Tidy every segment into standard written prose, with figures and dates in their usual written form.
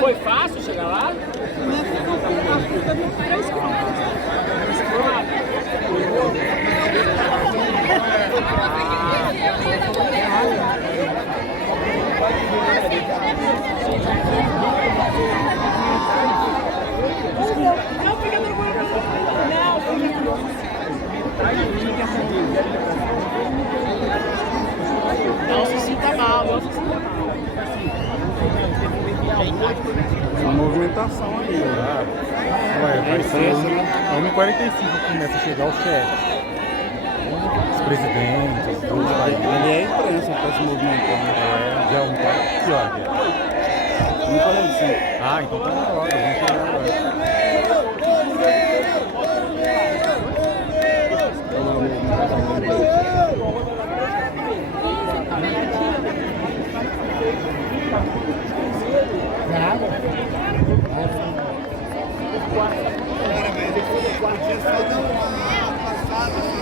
Foi fácil chegar lá? Não se sinta mal, não se sinta mal. Uma movimentação ali, vai ser 1h45 que começa a chegar o chefe. Os presidentes, todos aí. Ali é a imprensa que está se movimentando. Já é um quarto. Que hora que é? 1h45. Ah, então tá na hora, vamos chegar agora.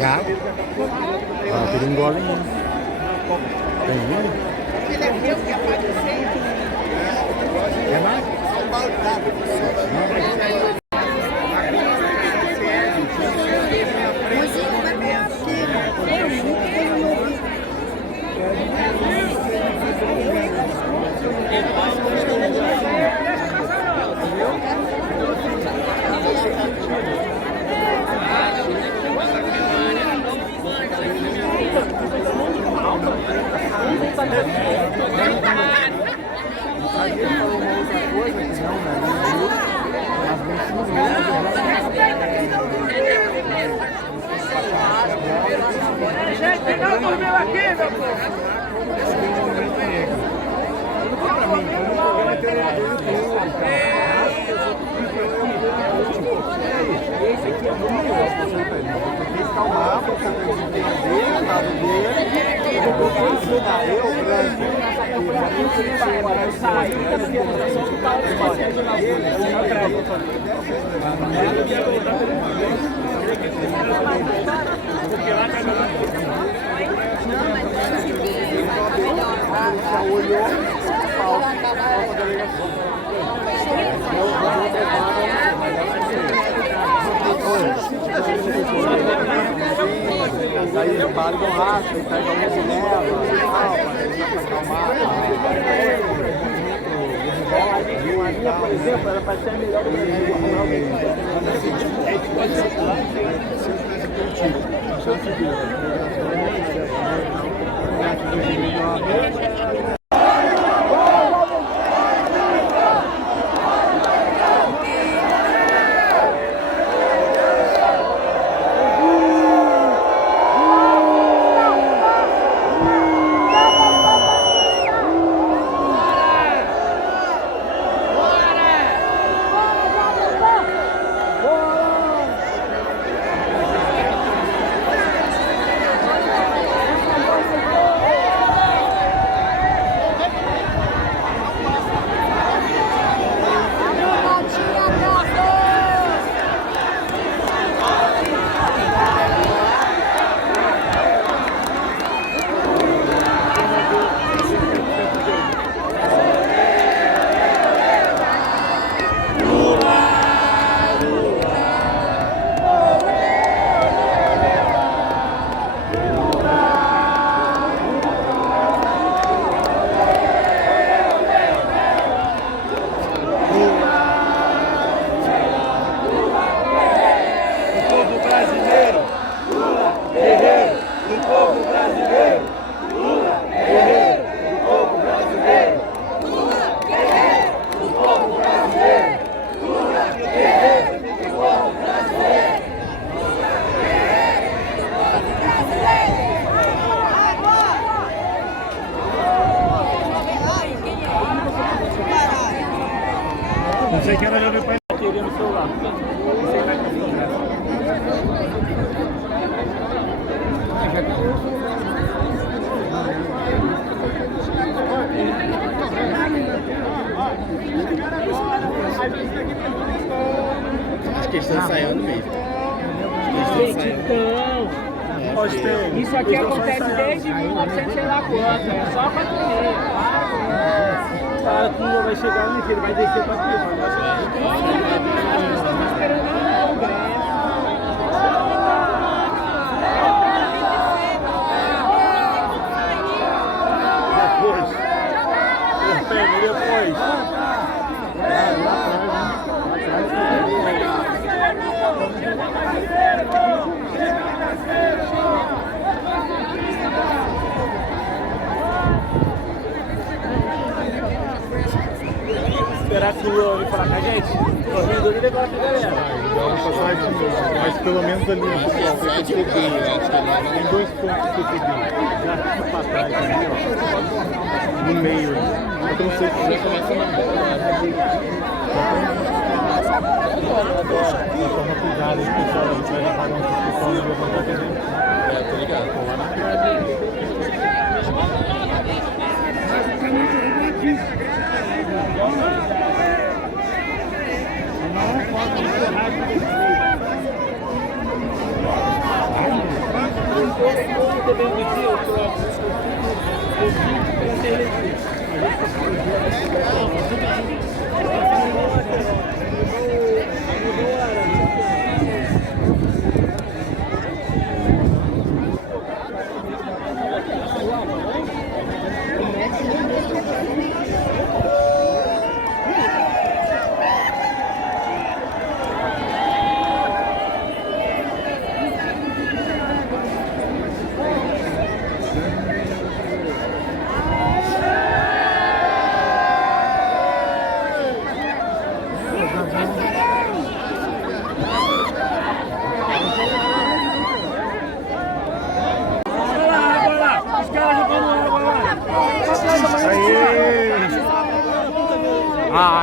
Já? Ah, tira um golinho. Tem vinho? É mais? Gente, não dormiu aqui, meu povo! Calmar, porque eu tenho que entender o lado dele e depois ensinar eu, grande. Aí eu paro do rastro, ele pega alguém e leva, a minha, por exemplo, ela vai ser melhor do que Não sei que era já meu pai queria no celular. Acho que eles estão ensaiando mesmo. Gente, então, isso aqui acontece desde 1900 sei lá quanto, é só 4,5. Cara, tu não vai chegar no que ele vai descer pra aqui. As pessoas estão esperando no Congresso. Depois. Será que o Lula vai falar com a gente? Correndo ali agora com a galera. Mas pelo menos ali, pessoal, tem dois pontos que eu peguei. Já aqui pra trás, ali, ó. No meio. Eu não sei se você começa na bola. Toma cuidado aí, pessoal. A gente vai parar um pouco e levantar também. Tô ligado.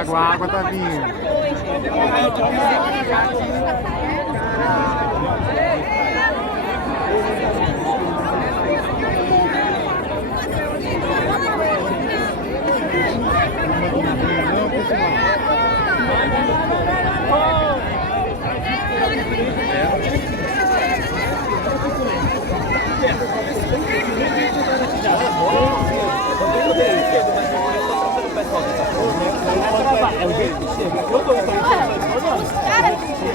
A água tá vindo. Cara,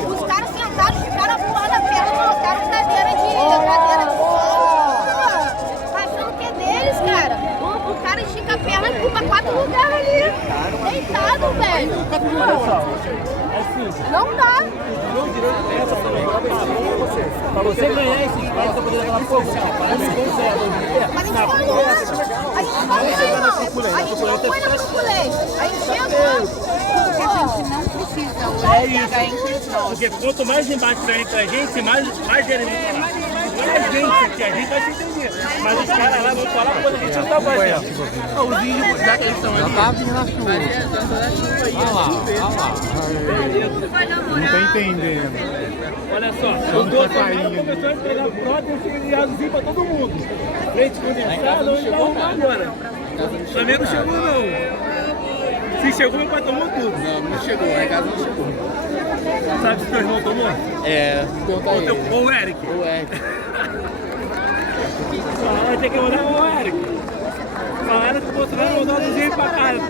os caras sentados, ficaram voando a perna, colocaram cadeira de achando que é deles, cara. O cara estica a perna e ocupa 4 lugares ali. Deitado, velho. Não dá. Pra você ganhar esse espaço, você poder dar uma força. Mas a gente foi no lanche. A gente foi no irmão. A gente não foi na truculência. A gente chegou. Não precisa. É isso. Porque quanto mais embaixo pra entre a gente, mais ele vai falar. Não é a gente aqui, a gente vai se entender. Mas os caras lá vão falar quando a gente não tá fazendo. Os índios, já que eles estão ali. Já tá vindo a chuva. Olha lá. Não tá entendendo. Olha só, os dois começou a entregar prótese e azulzinho pra todo mundo. Leite condensado, hoje vai arrumar agora. Também não chegou, não. Se chegou, meu pai tomou tudo. Não chegou, lá em casa não chegou. Sabe se teu irmão tomou? É, Ou o Eric? o Eric. Vai ter que mandar o Eric. Falaram que o Bolsonaro mandou azulzinho pra casa.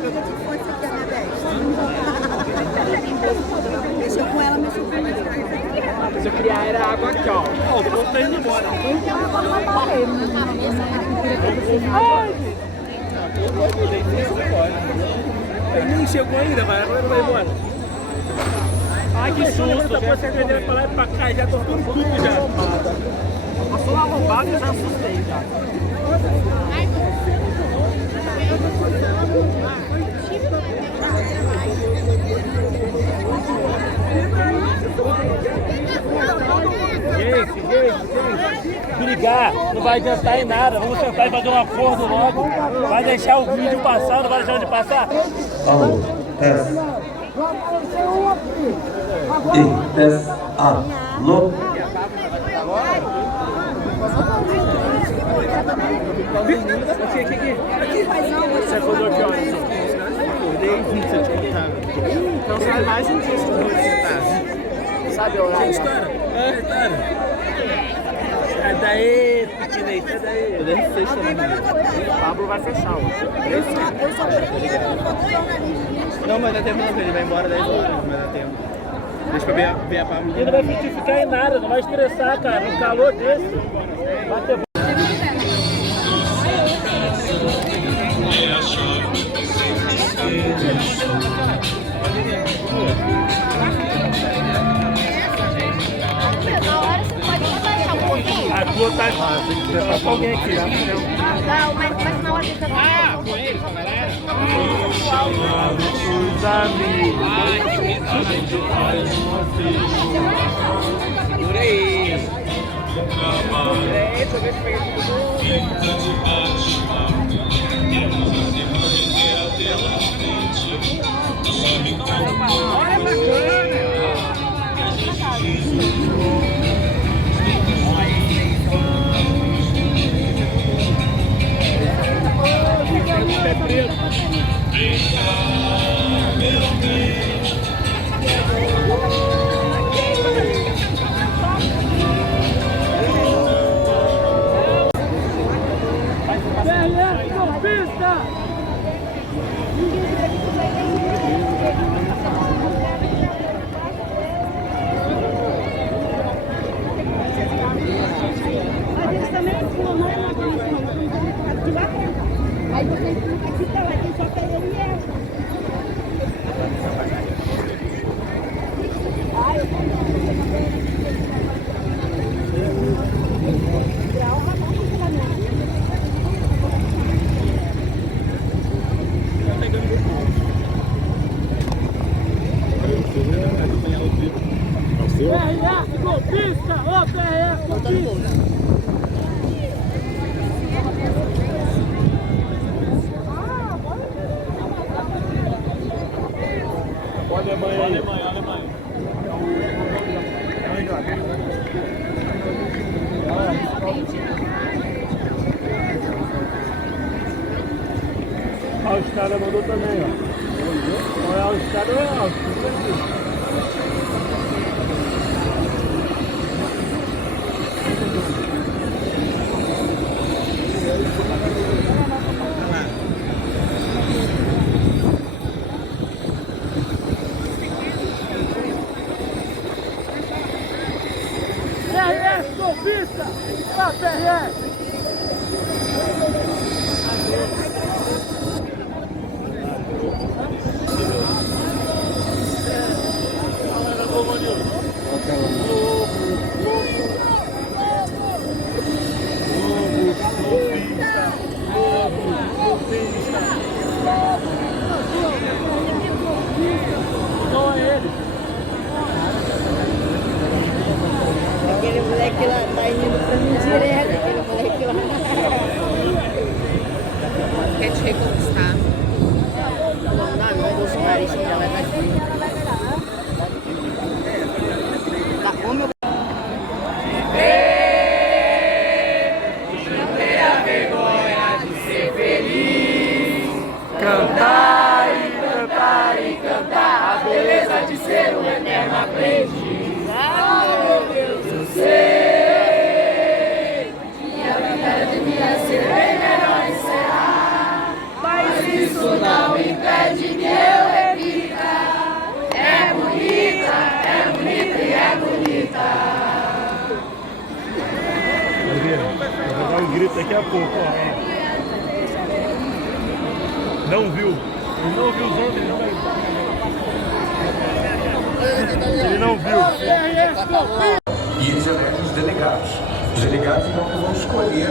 Mexeu com ela, mexeu com ela. Se eu criar era água aqui, ó. Ó, o povo tá indo embora. Ele nem chegou ainda, mas agora vai embora. Ai, que susto, tá com a cerveja pra lá e pra cá, já tô tudo já. Passou uma lombada e eu já assustei já. Gente, brigar não vai adiantar em nada. Vamos tentar fazer um acordo logo. Vai deixar o vídeo passar, não vai deixar de passar? Alô, teste. Teste. Alô. Você acordou que horas? Acordei 20 de contar. Então sai mais um dia que eu vou visitar. sabe o horário. História. Sai daí, pequenês, sai daí. O Pablo vai fechar hoje. Eu só cheguei aqui pra jornalista. Não, mas dá tempo não, ele vai embora 10 horas, não vai dar tempo. Deixa eu ver a Pablo. Ele não vai frutificar em nada, não vai estressar, cara. Um calor desse. Vai ter Na hora você pode baixar um pouquinho. a tua tá com alguém aqui. Não, mas na hora você vai. Os amigos. Por aí. Deixa eu ver se peguei tudo. Olha, bacana. Aí vocês não participam, vai ter só pra ele e ela. PRF, golpista! Ô, PRF, golpista! Olha a Alemanha, A Austrália mandou também, ó. Não é a Austrália, não é a Austrália. PRF, golpista! Ó, PRF! Não é ele. Aquele moleque lá tá indo pra mim direto, aquele moleque lá. Quer te reconquistar. Não é bolsonarista, não vai mais frio. Tá, ô meu. Cantar e cantar e cantar a beleza de ser um eterno aprendiz. Ah, meu Deus, eu sei que a vida devia ser bem melhor encerrar, mas isso não impede que eu repita. É bonita, é bonita e é bonita. Eu vou dar um grito daqui a pouco, ó. Não viu? Ele não viu os outros, ele não vai. Ele não viu. E eles elegem os delegados. Os delegados então vão escolher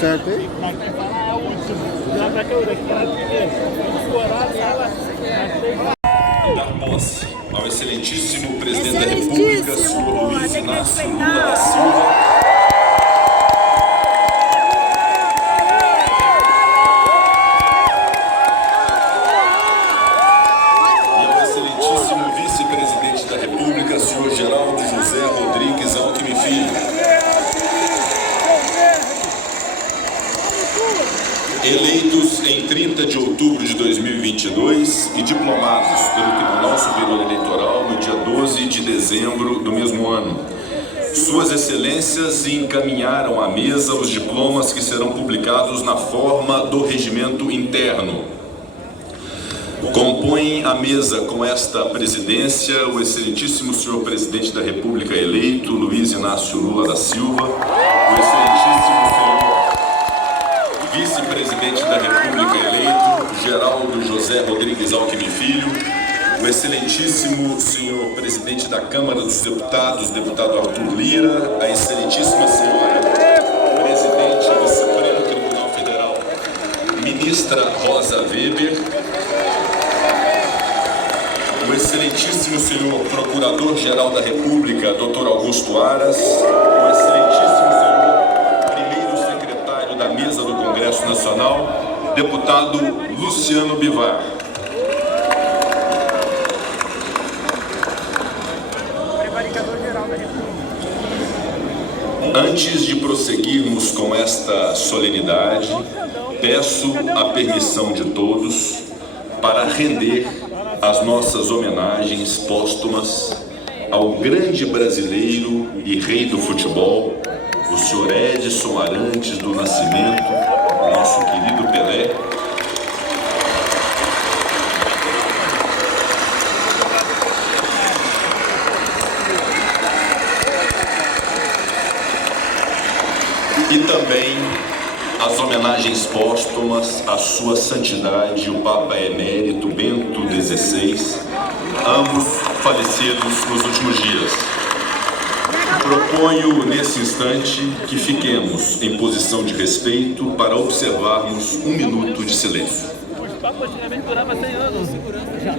certo aí? Daqui pra lá é a última. Já pra que eu daqui pra lá primeiro. Escorado ela. Dar posse ao excelentíssimo presidente da República, senhor Luiz Inácio Lula da Silva. E ao excelentíssimo vice-presidente da República, senhor Geraldo José Rodrigues Alckmin Filho. Eleitos em 30 de outubro de 2022 e diplomados pelo Tribunal Superior Eleitoral no dia 12 de dezembro do mesmo ano. Suas Excelências encaminharam à mesa os diplomas que serão publicados na forma do regimento interno. Compõem a mesa com esta presidência o excelentíssimo senhor presidente da República eleito, Luiz Inácio Lula da Silva, o excelentíssimo senhor vice-presidente da República eleito, Geraldo José Rodrigues Alckmin Filho, o excelentíssimo senhor presidente da Câmara dos Deputados, deputado Arthur Lira, a excelentíssima senhora presidente do Supremo Tribunal Federal, ministra Rosa Weber, o excelentíssimo senhor procurador-geral da República, Dr. Augusto Aras, o excelentíssimo senhor da mesa do Congresso Nacional, deputado Luciano Bivar. Antes de prosseguirmos com esta solenidade, peço a permissão de todos para render as nossas homenagens póstumas ao grande brasileiro e rei do futebol, o senhor Edson Arantes do Nascimento, nosso querido Pelé. E também as homenagens póstumas à sua santidade, o Papa Emérito Bento XVI, ambos falecidos nos últimos dias. Proponho, nesse instante, que fiquemos em posição de respeito para observarmos um minuto de silêncio. Os papas antigamente duravam 100 anos. Já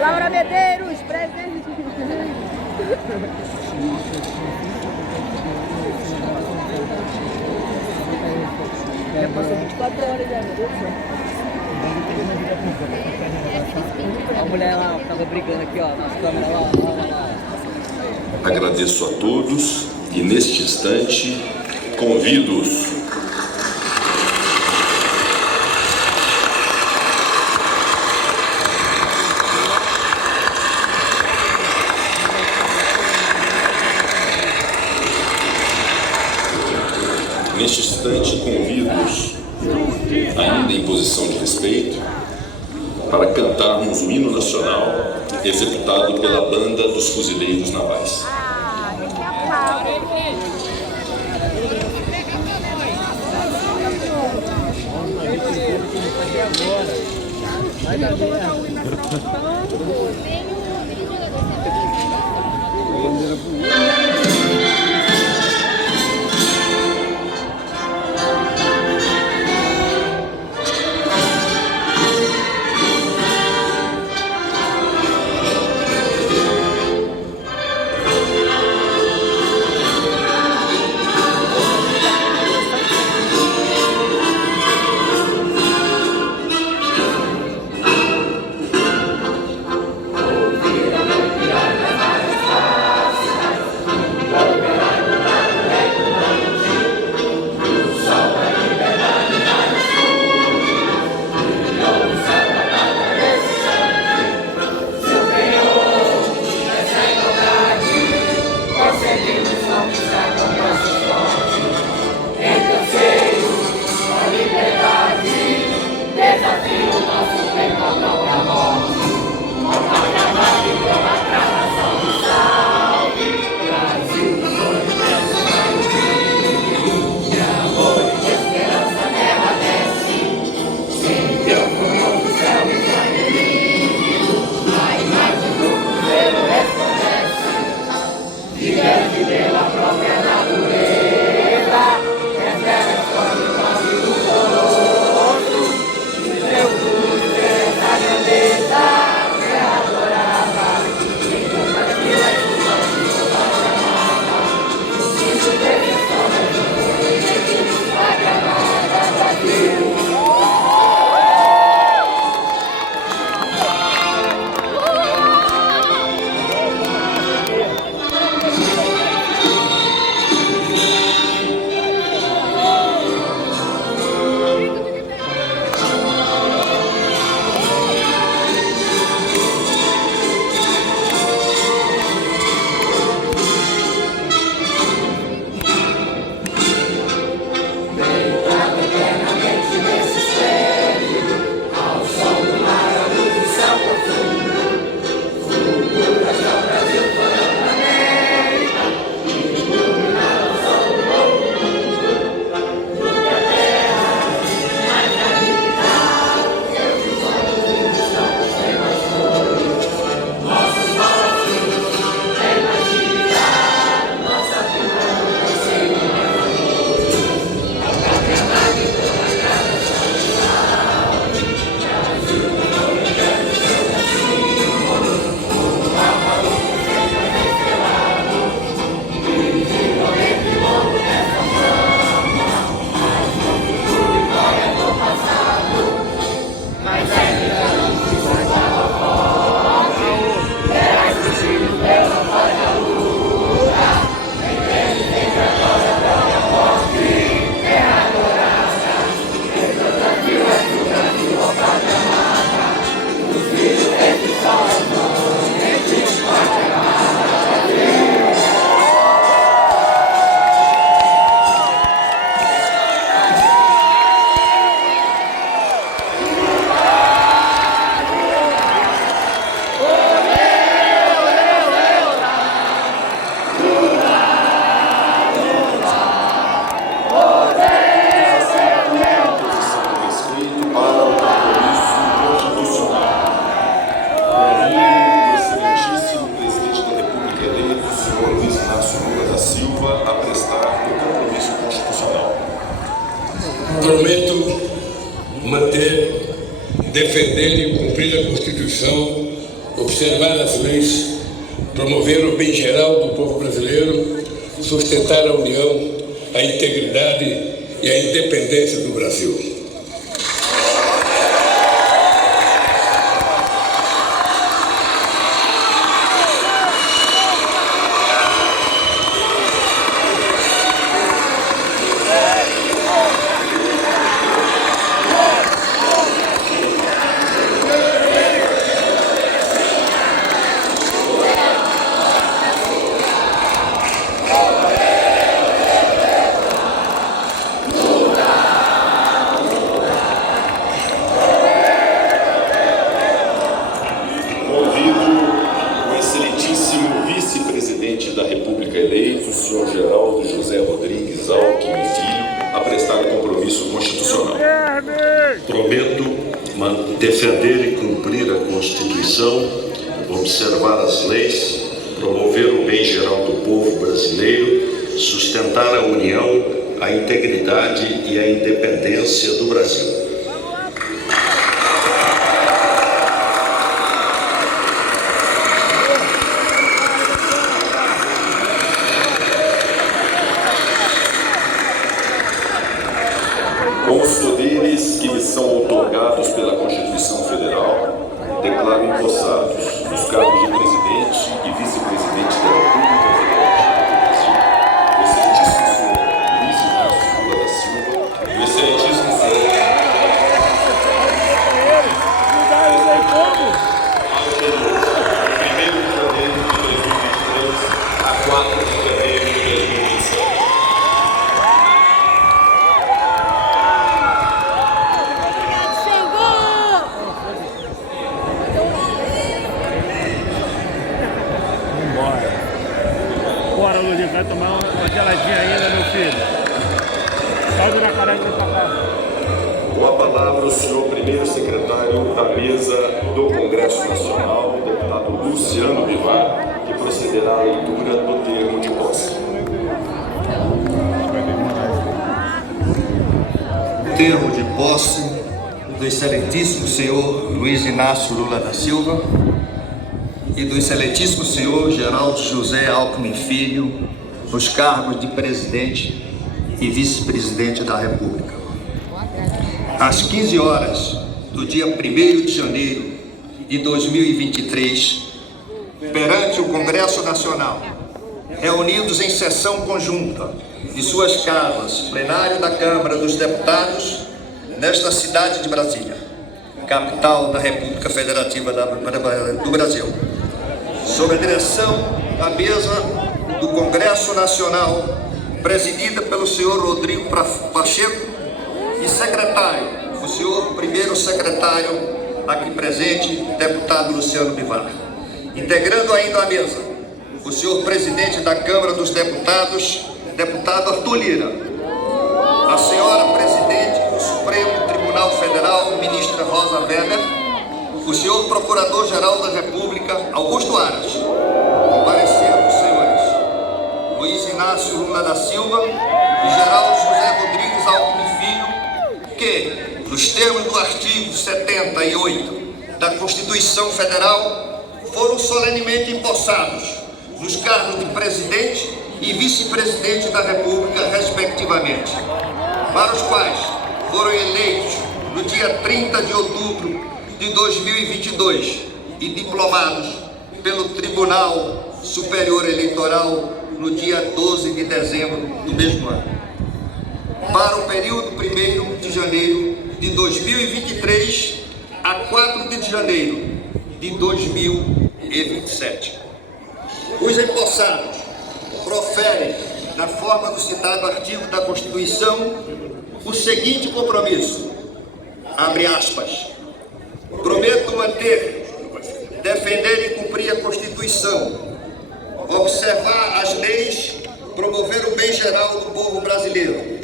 Laura Medeiros, presente. Já passou 24 horas já, meu Deus do céu. A mulher lá tava brigando aqui, ó, nas câmeras lá. Agradeço a todos e, neste instante, convido-os ainda em posição de respeito, para cantarmos o hino nacional executado pela Banda dos Fuzileiros Navais. defender e cumprir a Constituição, observar as leis, promover o bem geral do povo brasileiro, sustentar a união, a integridade e a independência do Brasil. Defender e cumprir a Constituição, observar as leis, promover o bem geral do povo brasileiro, sustentar a união, a integridade e a independência do Brasil. Com os poderes que me são outorgados pela Constituição Federal, declaro empossados nos cargos de presidente e vice-presidente da República Federal do Brasil, o excelentíssimo senhor Luiz Inácio Lula da Silva, o excelentíssimo senhor primeiro de janeiro de 2023 a 4 de janeiro de 2027. Vai tomar uma geladinha ainda, meu filho. Salve na careca pra cá. Com a palavra o senhor primeiro secretário da mesa do Congresso Nacional, o deputado Luciano Bivar, que procederá à leitura do termo de posse. Termo de posse do excelentíssimo senhor Luiz Inácio Lula da Silva e do excelentíssimo senhor Geraldo José Alckmin Filho, nos cargos de presidente e vice-presidente da República. Às 15 horas do dia 1º de janeiro de 2023, perante o Congresso Nacional, reunidos em sessão conjunta de suas casas, plenário da Câmara dos Deputados, nesta cidade de Brasília, capital da República Federativa do Brasil, sob a direção da mesa do Congresso Nacional, presidida pelo senhor Rodrigo Pacheco, e secretário, o senhor primeiro secretário aqui presente, deputado Luciano Bivar. Integrando ainda a mesa, o senhor presidente da Câmara dos Deputados, deputado Arthur Lira, a senhora presidente do Supremo Tribunal Federal, ministra Rosa Weber, o senhor procurador-geral da República, Augusto Aras, comparecendo os senhores Luiz Inácio Lula da Silva e Geraldo José Rodrigues Alckmin Filho, que, nos termos do artigo 78 da Constituição Federal, foram solenemente empossados nos cargos de presidente e vice-presidente da República, respectivamente, para os quais foram eleitos no dia 30 de outubro de 2022 e diplomados pelo Tribunal Superior Eleitoral no dia 12 de dezembro do mesmo ano. Para o período 1º de janeiro de 2023 a 4 de janeiro de 2027. Os empossados proferem, na forma do citado artigo da Constituição, o seguinte compromisso, abre aspas, prometo manter, defender e cumprir a Constituição, observar as leis, promover o bem geral do povo brasileiro,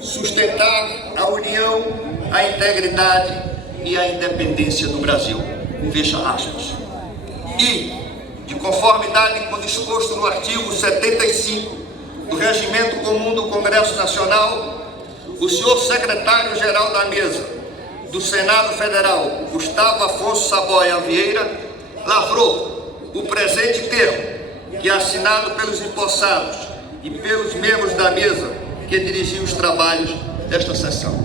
sustentar a união, a integridade e a independência do Brasil. Fecha aspas. E, de conformidade com o disposto no artigo 75 do Regimento Comum do Congresso Nacional, o senhor secretário-geral da Mesa do Senado Federal, Gustavo Afonso Saboia Vieira, lavrou o presente termo, que é assinado pelos empossados e pelos membros da mesa que dirigiu os trabalhos desta sessão.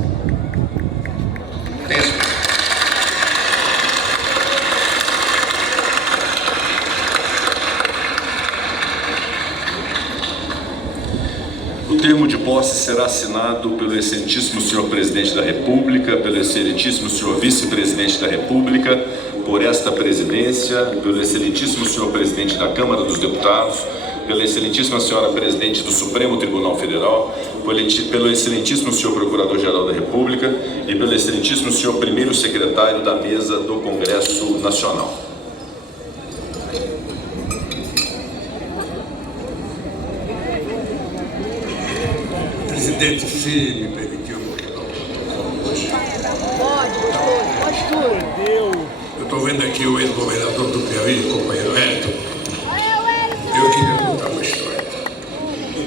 O termo de posse será assinado pelo excelentíssimo senhor Presidente da República, pelo excelentíssimo senhor Vice-Presidente da República, por esta presidência, pelo excelentíssimo senhor Presidente da Câmara dos Deputados, pela excelentíssima senhora Presidente do Supremo Tribunal Federal, pelo excelentíssimo senhor Procurador-Geral da República e pelo excelentíssimo senhor Primeiro Secretário da Mesa do Congresso Nacional. Presidente, se me permitiu, Pode tudo. eu estou vendo aqui o ex-governador do Piauí, o companheiro Elton. Eu queria contar uma história.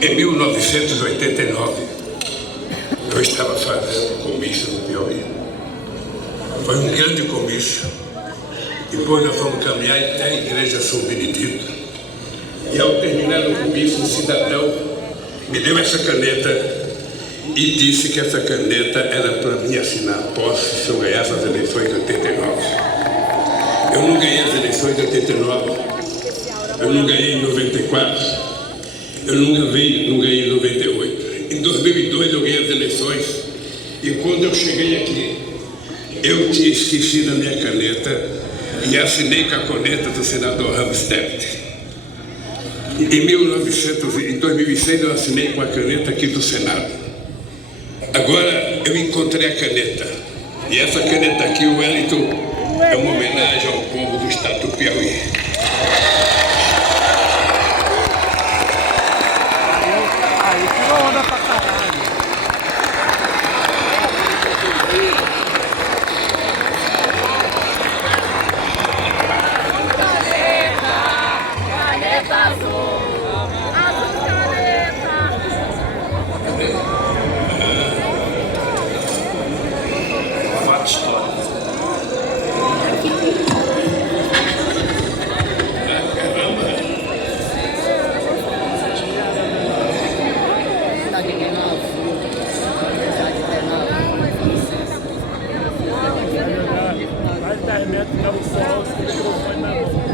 Em 1989, eu estava fazendo um comício no Piauí. Foi um grande comício. Depois nós fomos caminhar até a igreja São Benedito. E ao terminar o comício, um cidadão me deu essa caneta e disse que essa caneta era para mim assinar a posse se eu ganhasse as eleições de 89. Eu não ganhei as eleições de 89, eu não ganhei em 94, eu não ganhei em 98. Em 2002 eu ganhei as eleições e quando eu cheguei aqui, eu tinha esquecido a minha caneta e assinei com a caneta do senador Ramos Debit. Em 2006 eu assinei com a caneta aqui do Senado. Agora eu encontrei a caneta. E essa caneta aqui, o Wellington, é uma homenagem ao povo do estado do Piauí. Aí tirou onda pra caralho. Caneta azul, azul caneta. Fato histórico. Mais 10 metros no sol, com o microfone na mão.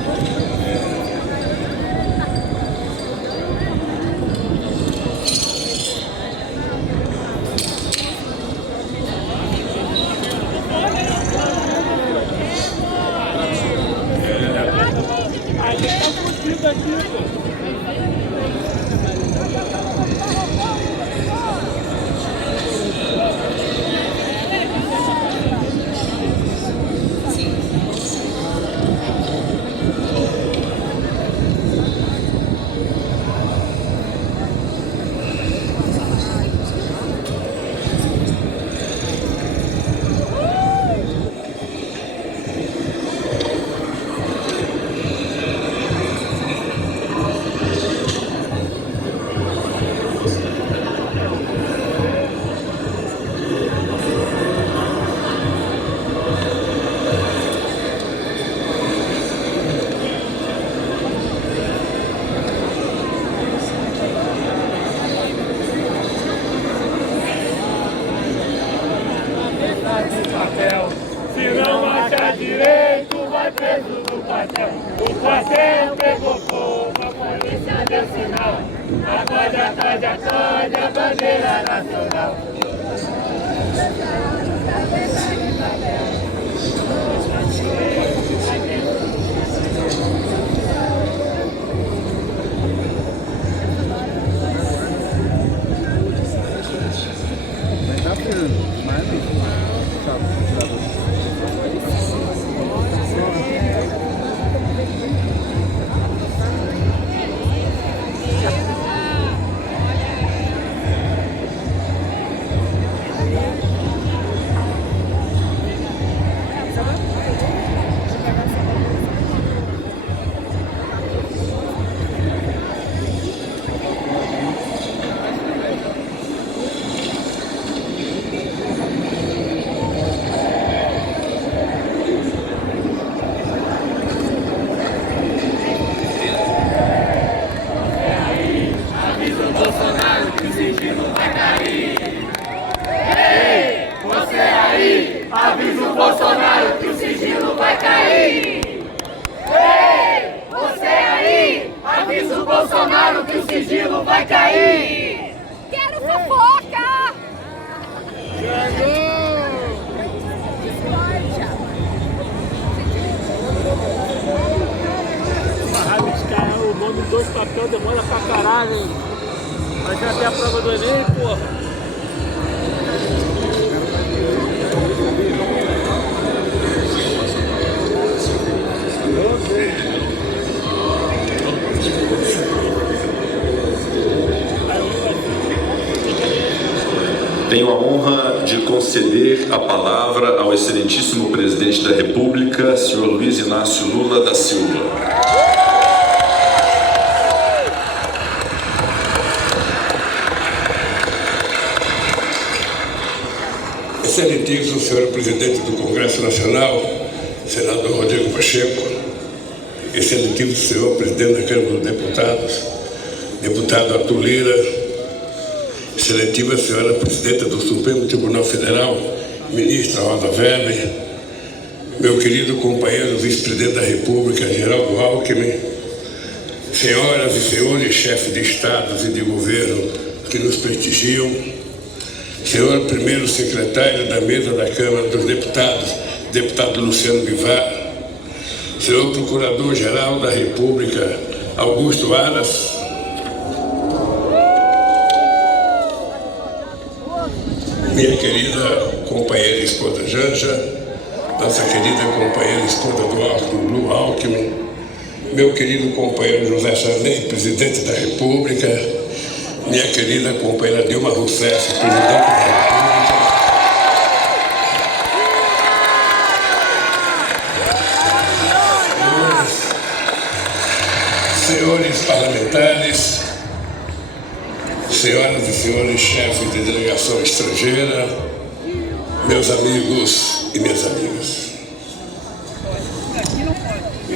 Se não acha direito, vai preso no quartel. O quartel pegou fogo, a polícia deu sinal. Acorde, a bandeira nacional. Bolsonaro que o sigilo vai cair. Ei, você aí, avisa o Bolsonaro que o sigilo vai cair. Ei, você aí, avisa o Bolsonaro que o sigilo vai cair. Quero fofoca! O nome dos papéis demora pra caralho, hein? Mas já tem a prova do Enem, porra. Tenho a honra de conceder a palavra ao excelentíssimo presidente da República, senhor Luiz Inácio Lula da Silva. Excelentíssimo senhor presidente do Congresso Nacional, senador Rodrigo Pacheco, excelentíssimo senhor presidente da Câmara dos Deputados, deputado Arthur Lira, excelentíssima senhora presidenta do Supremo Tribunal Federal, ministra Rosa Weber, meu querido companheiro vice-presidente da República, Geraldo Alckmin, senhoras e senhores chefes de estados e de governo que nos prestigiam, senhor primeiro secretário da mesa da Câmara dos Deputados, deputado Luciano Bivar, senhor procurador-geral da República, Augusto Aras, minha querida companheira e esposa Janja, nossa querida companheira e esposa do Alckmin, Lu Alckmin, meu querido companheiro José Sarney, presidente da República, minha querida companheira Dilma Rousseff, presidente da República, senhores parlamentares, senhoras e senhores chefes de delegação estrangeira, meus amigos e minhas amigas.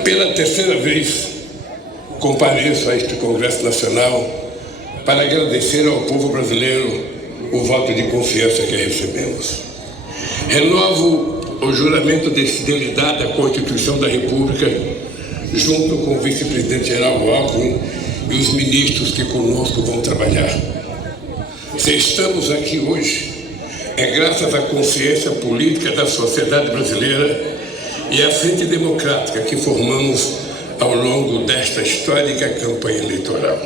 Pela terceira vez, compareço a este Congresso Nacional para agradecer ao povo brasileiro o voto de confiança que recebemos. Renovo o juramento de fidelidade à Constituição da República, junto com o vice-presidente Geraldo Alckmin e os ministros que conosco vão trabalhar. Se estamos aqui hoje, é graças à consciência política da sociedade brasileira e à frente democrática que formamos ao longo desta histórica campanha eleitoral.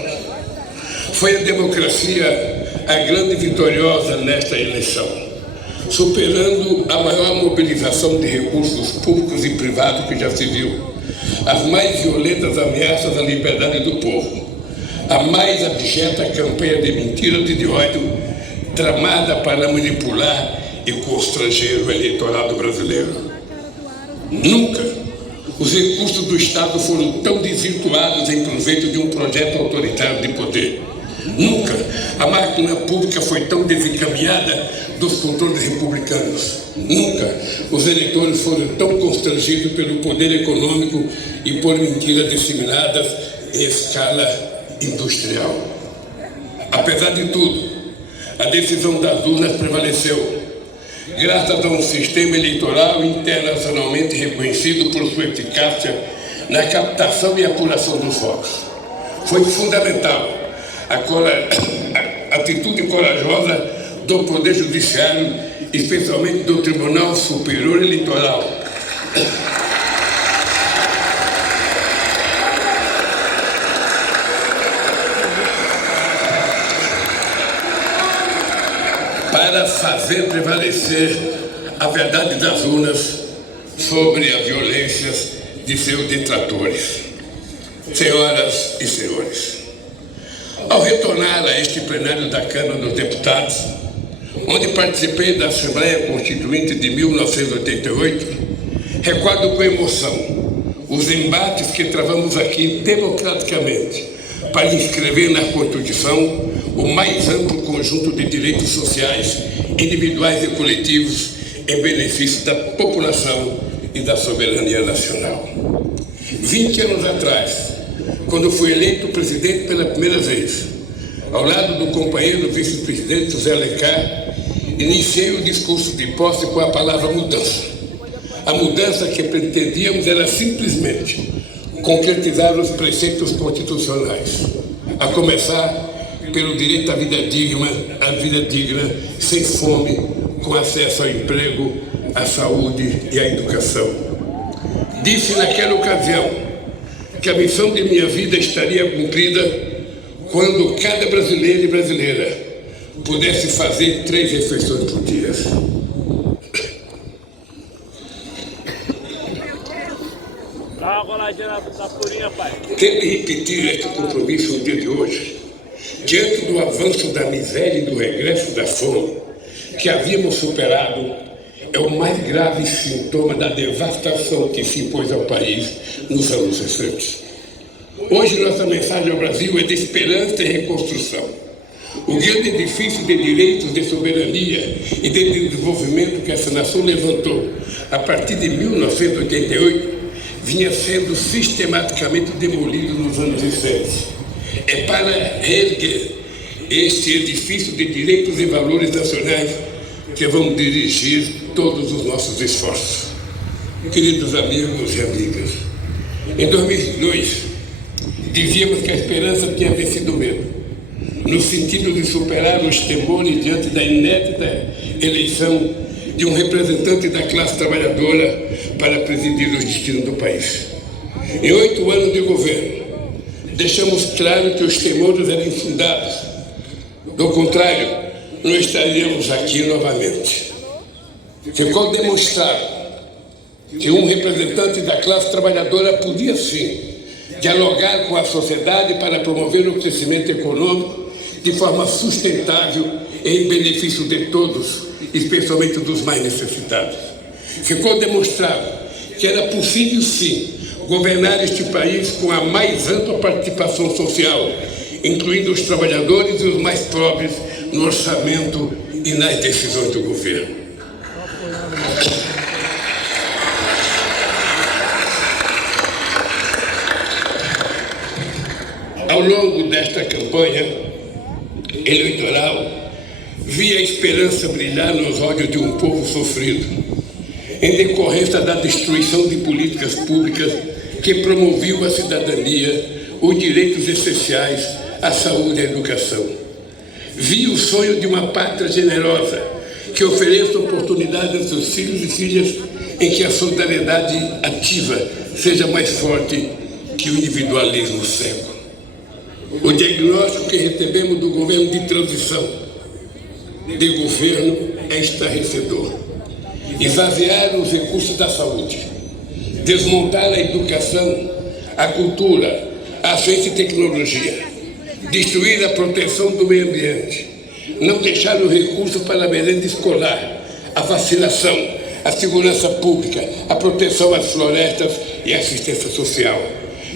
Foi a democracia a grande vitoriosa nesta eleição, superando a maior mobilização de recursos públicos e privados que já se viu, as mais violentas ameaças à liberdade do povo, a mais abjeta campanha de mentiras e de ódio tramada para manipular e constranger o eleitorado brasileiro. Nunca os recursos do Estado foram tão desvirtuados em proveito de um projeto autoritário de poder. Nunca a máquina pública foi tão desencaminhada dos controles republicanos. Nunca os eleitores foram tão constrangidos pelo poder econômico e por mentiras disseminadas em escala industrial. Apesar de tudo, a decisão das urnas prevaleceu, graças a um sistema eleitoral internacionalmente reconhecido por sua eficácia na captação e apuração dos votos. Foi fundamental a atitude corajosa do Poder Judiciário, especialmente do Tribunal Superior Eleitoral, para fazer prevalecer a verdade das urnas sobre as violências de seus detratores. Senhoras e senhores, ao retornar a este plenário da Câmara dos Deputados, onde participei da Assembleia Constituinte de 1988, recordo com emoção os embates que travamos aqui democraticamente para inscrever na Constituição o mais amplo conjunto de direitos sociais, individuais e coletivos em benefício da população e da soberania nacional. 20 anos atrás, quando fui eleito presidente pela primeira vez, Ao lado do companheiro vice-presidente José Alencar, iniciei o discurso de posse com a palavra mudança. A mudança que pretendíamos era simplesmente concretizar os preceitos constitucionais, a começar pelo direito à vida digna, sem fome, com acesso ao emprego, à saúde e à educação. Disse naquela ocasião que a missão de minha vida estaria cumprida quando cada brasileiro e brasileira pudesse fazer 3 refeições por dia. Quero repetir este compromisso no dia de hoje, diante do avanço da miséria e do regresso da fome, que havíamos superado, é o mais grave sintoma da devastação que se impôs ao país nos anos recentes. Hoje nossa mensagem ao Brasil é de esperança e reconstrução. O grande edifício de direitos, de soberania e de desenvolvimento que essa nação levantou a partir de 1988 vinha sendo sistematicamente demolido nos anos recentes. É para erguer este edifício de direitos e valores nacionais que vamos dirigir todos os nossos esforços. Queridos amigos e amigas, em 2002, dizíamos que a esperança tinha vencido o medo, no sentido de superar os temores diante da inédita eleição de um representante da classe trabalhadora para presidir os destinos do país. Em 8 anos de governo, deixamos claro que os temores eram infundados. Do contrário, não estaríamos aqui novamente. Ficou demonstrado que um representante da classe trabalhadora podia, sim, dialogar com a sociedade para promover o crescimento econômico de forma sustentável e em benefício de todos, especialmente dos mais necessitados. Ficou demonstrado que era possível, sim, governar este país com a mais ampla participação social, incluindo os trabalhadores e os mais pobres no orçamento e nas decisões do governo. Ao longo desta campanha eleitoral, vi a esperança brilhar nos olhos de um povo sofrido, em decorrência da destruição de políticas públicas que promoviam a cidadania, os direitos essenciais, a saúde e a educação. Vi o sonho de uma pátria generosa, que ofereça oportunidades aos seus filhos e filhas em que a solidariedade ativa seja mais forte que o individualismo cego. O diagnóstico que recebemos do governo de transição, de governo, é estarrecedor. Esvaziar os recursos da saúde, desmontar a educação, a cultura, a ciência e tecnologia, destruir a proteção do meio ambiente, não deixar os recursos para a merenda escolar, a vacinação, a segurança pública, a proteção às florestas e a assistência social.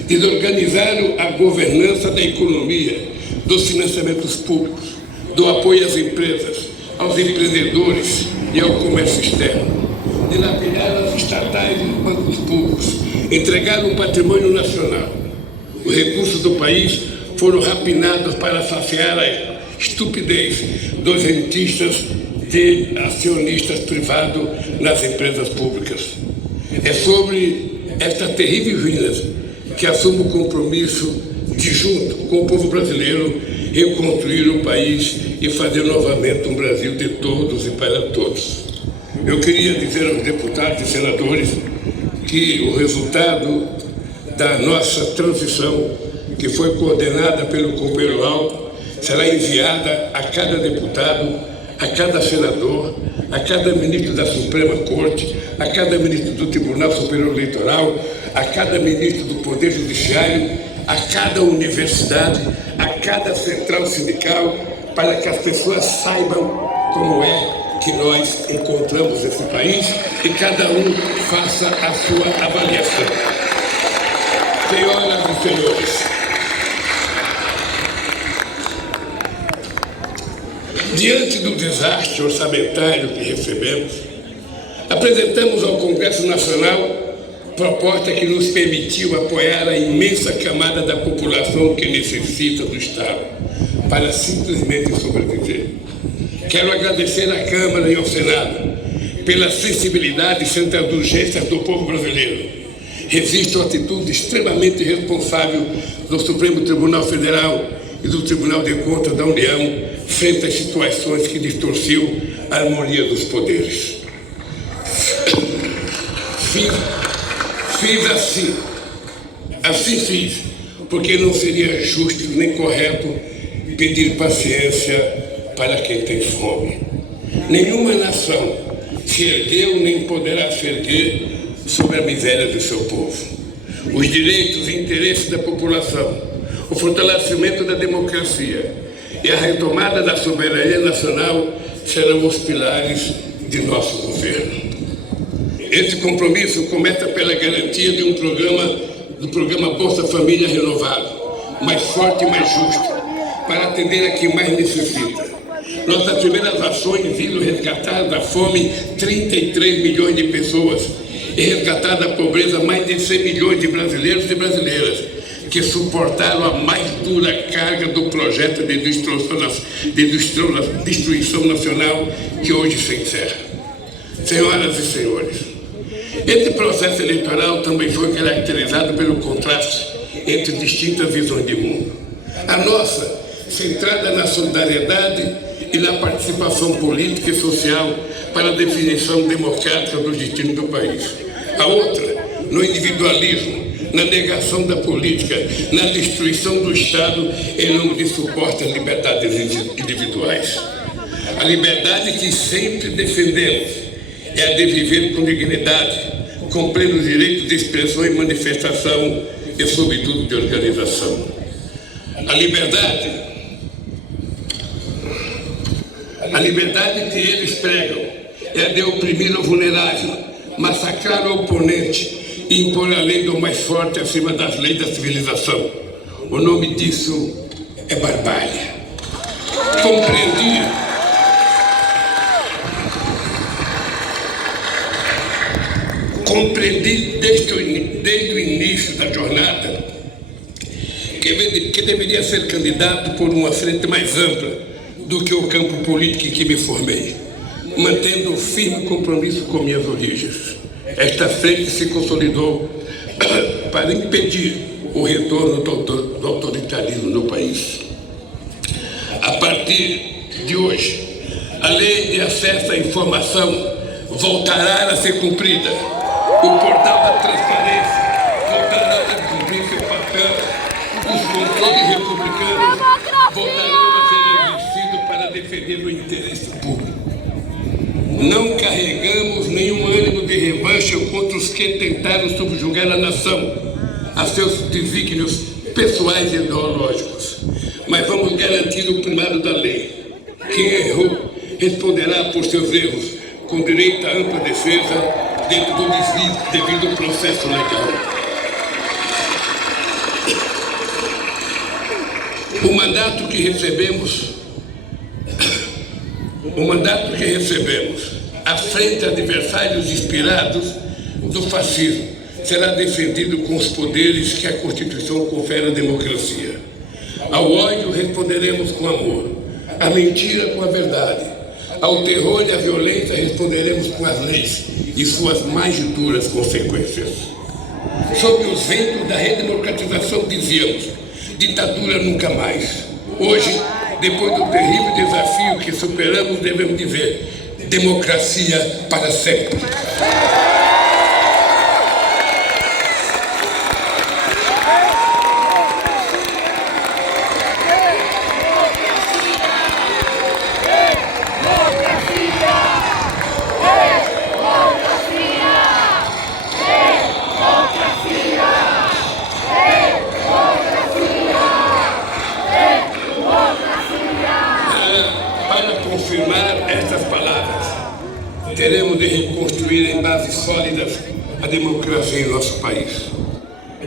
Desorganizar a governança da economia, dos financiamentos públicos, do apoio às empresas, aos empreendedores e ao comércio externo. Dilapidar as estatais e os bancos públicos, entregar o patrimônio nacional. Os recursos do país foram rapinados para saciar a estupidez dos rentistas de acionistas privados nas empresas públicas. É sobre estas terríveis ruínas que assumo o compromisso de, junto com o povo brasileiro, reconstruir o país e fazer novamente um Brasil de todos e para todos. Eu queria dizer aos deputados e senadores que o resultado da nossa transição, que foi coordenada pelo companheiro Alto, será enviada a cada deputado, a cada senador, a cada ministro da Suprema Corte, a cada ministro do Tribunal Superior Eleitoral, a cada ministro do Poder Judiciário, a cada universidade, a cada central sindical, para que as pessoas saibam como é que nós encontramos esse país e cada um faça a sua avaliação. Senhoras e senhores, diante do desastre orçamentário que recebemos, apresentamos ao Congresso Nacional proposta que nos permitiu apoiar a imensa camada da população que necessita do Estado, para simplesmente sobreviver. Quero agradecer à Câmara e ao Senado pela sensibilidade frente às urgências do povo brasileiro. Resisto à atitude extremamente irresponsável do Supremo Tribunal Federal e do Tribunal de Contas da União frente às situações que distorciam a harmonia dos poderes. Fiz assim fiz, porque não seria justo nem correto pedir paciência para quem tem fome. Nenhuma nação se ergueu nem poderá se erguer sobre a miséria do seu povo. Os direitos e interesses da população, o fortalecimento da democracia e a retomada da soberania nacional serão os pilares de nosso governo. Esse compromisso começa pela garantia de do programa Bolsa Família renovado, mais forte e mais justo, para atender a quem mais necessita. Nossas primeiras ações visam resgatar da fome 33 milhões de pessoas e resgatar da pobreza mais de 100 milhões de brasileiros e brasileiras que suportaram a mais dura carga do projeto de destruição nacional que hoje se encerra. Senhoras e senhores, esse processo eleitoral também foi caracterizado pelo contraste entre distintas visões de mundo. A nossa, centrada na solidariedade e na participação política e social para a definição democrática dos destinos do país. A outra, no individualismo, na negação da política, na destruição do Estado em nome de supostas liberdades individuais. A liberdade que sempre defendemos é a de viver com dignidade, com pleno direito de expressão e manifestação e, sobretudo, de organização. A liberdade que eles pregam é a de oprimir o vulnerável, massacrar o oponente e impor a lei do mais forte acima das leis da civilização. O nome disso é barbárie. Compreendi desde o início da jornada que deveria ser candidato por uma frente mais ampla do que o campo político em que me formei, mantendo um firme compromisso com minhas origens. Esta frente se consolidou para impedir o retorno do autoritarismo no país. A partir de hoje, a lei de acesso à informação voltará a ser cumprida. O portal da transparência voltará a cumprir seu papel. Os controles republicanos voltarão a ser exercidos para defender o interesse público. Não carregamos nenhum ânimo de revanche contra os que tentaram subjugar a nação a seus desígnios pessoais e ideológicos, mas vamos garantir o primário da lei. Quem errou responderá por seus erros, com direito à ampla defesa dentro do devido processo legal. O mandato que recebemos à frente de adversários inspirados do fascismo será defendido com os poderes que a Constituição confere à democracia. Ao ódio responderemos com amor, à mentira com a verdade, ao terror e à violência responderemos com as leis e suas mais duras consequências. Sob os ventos da redemocratização dizíamos, ditadura nunca mais. Hoje, depois do terrível desafio que superamos, devemos dizer, democracia para sempre. Teremos de reconstruir em bases sólidas a democracia em nosso país.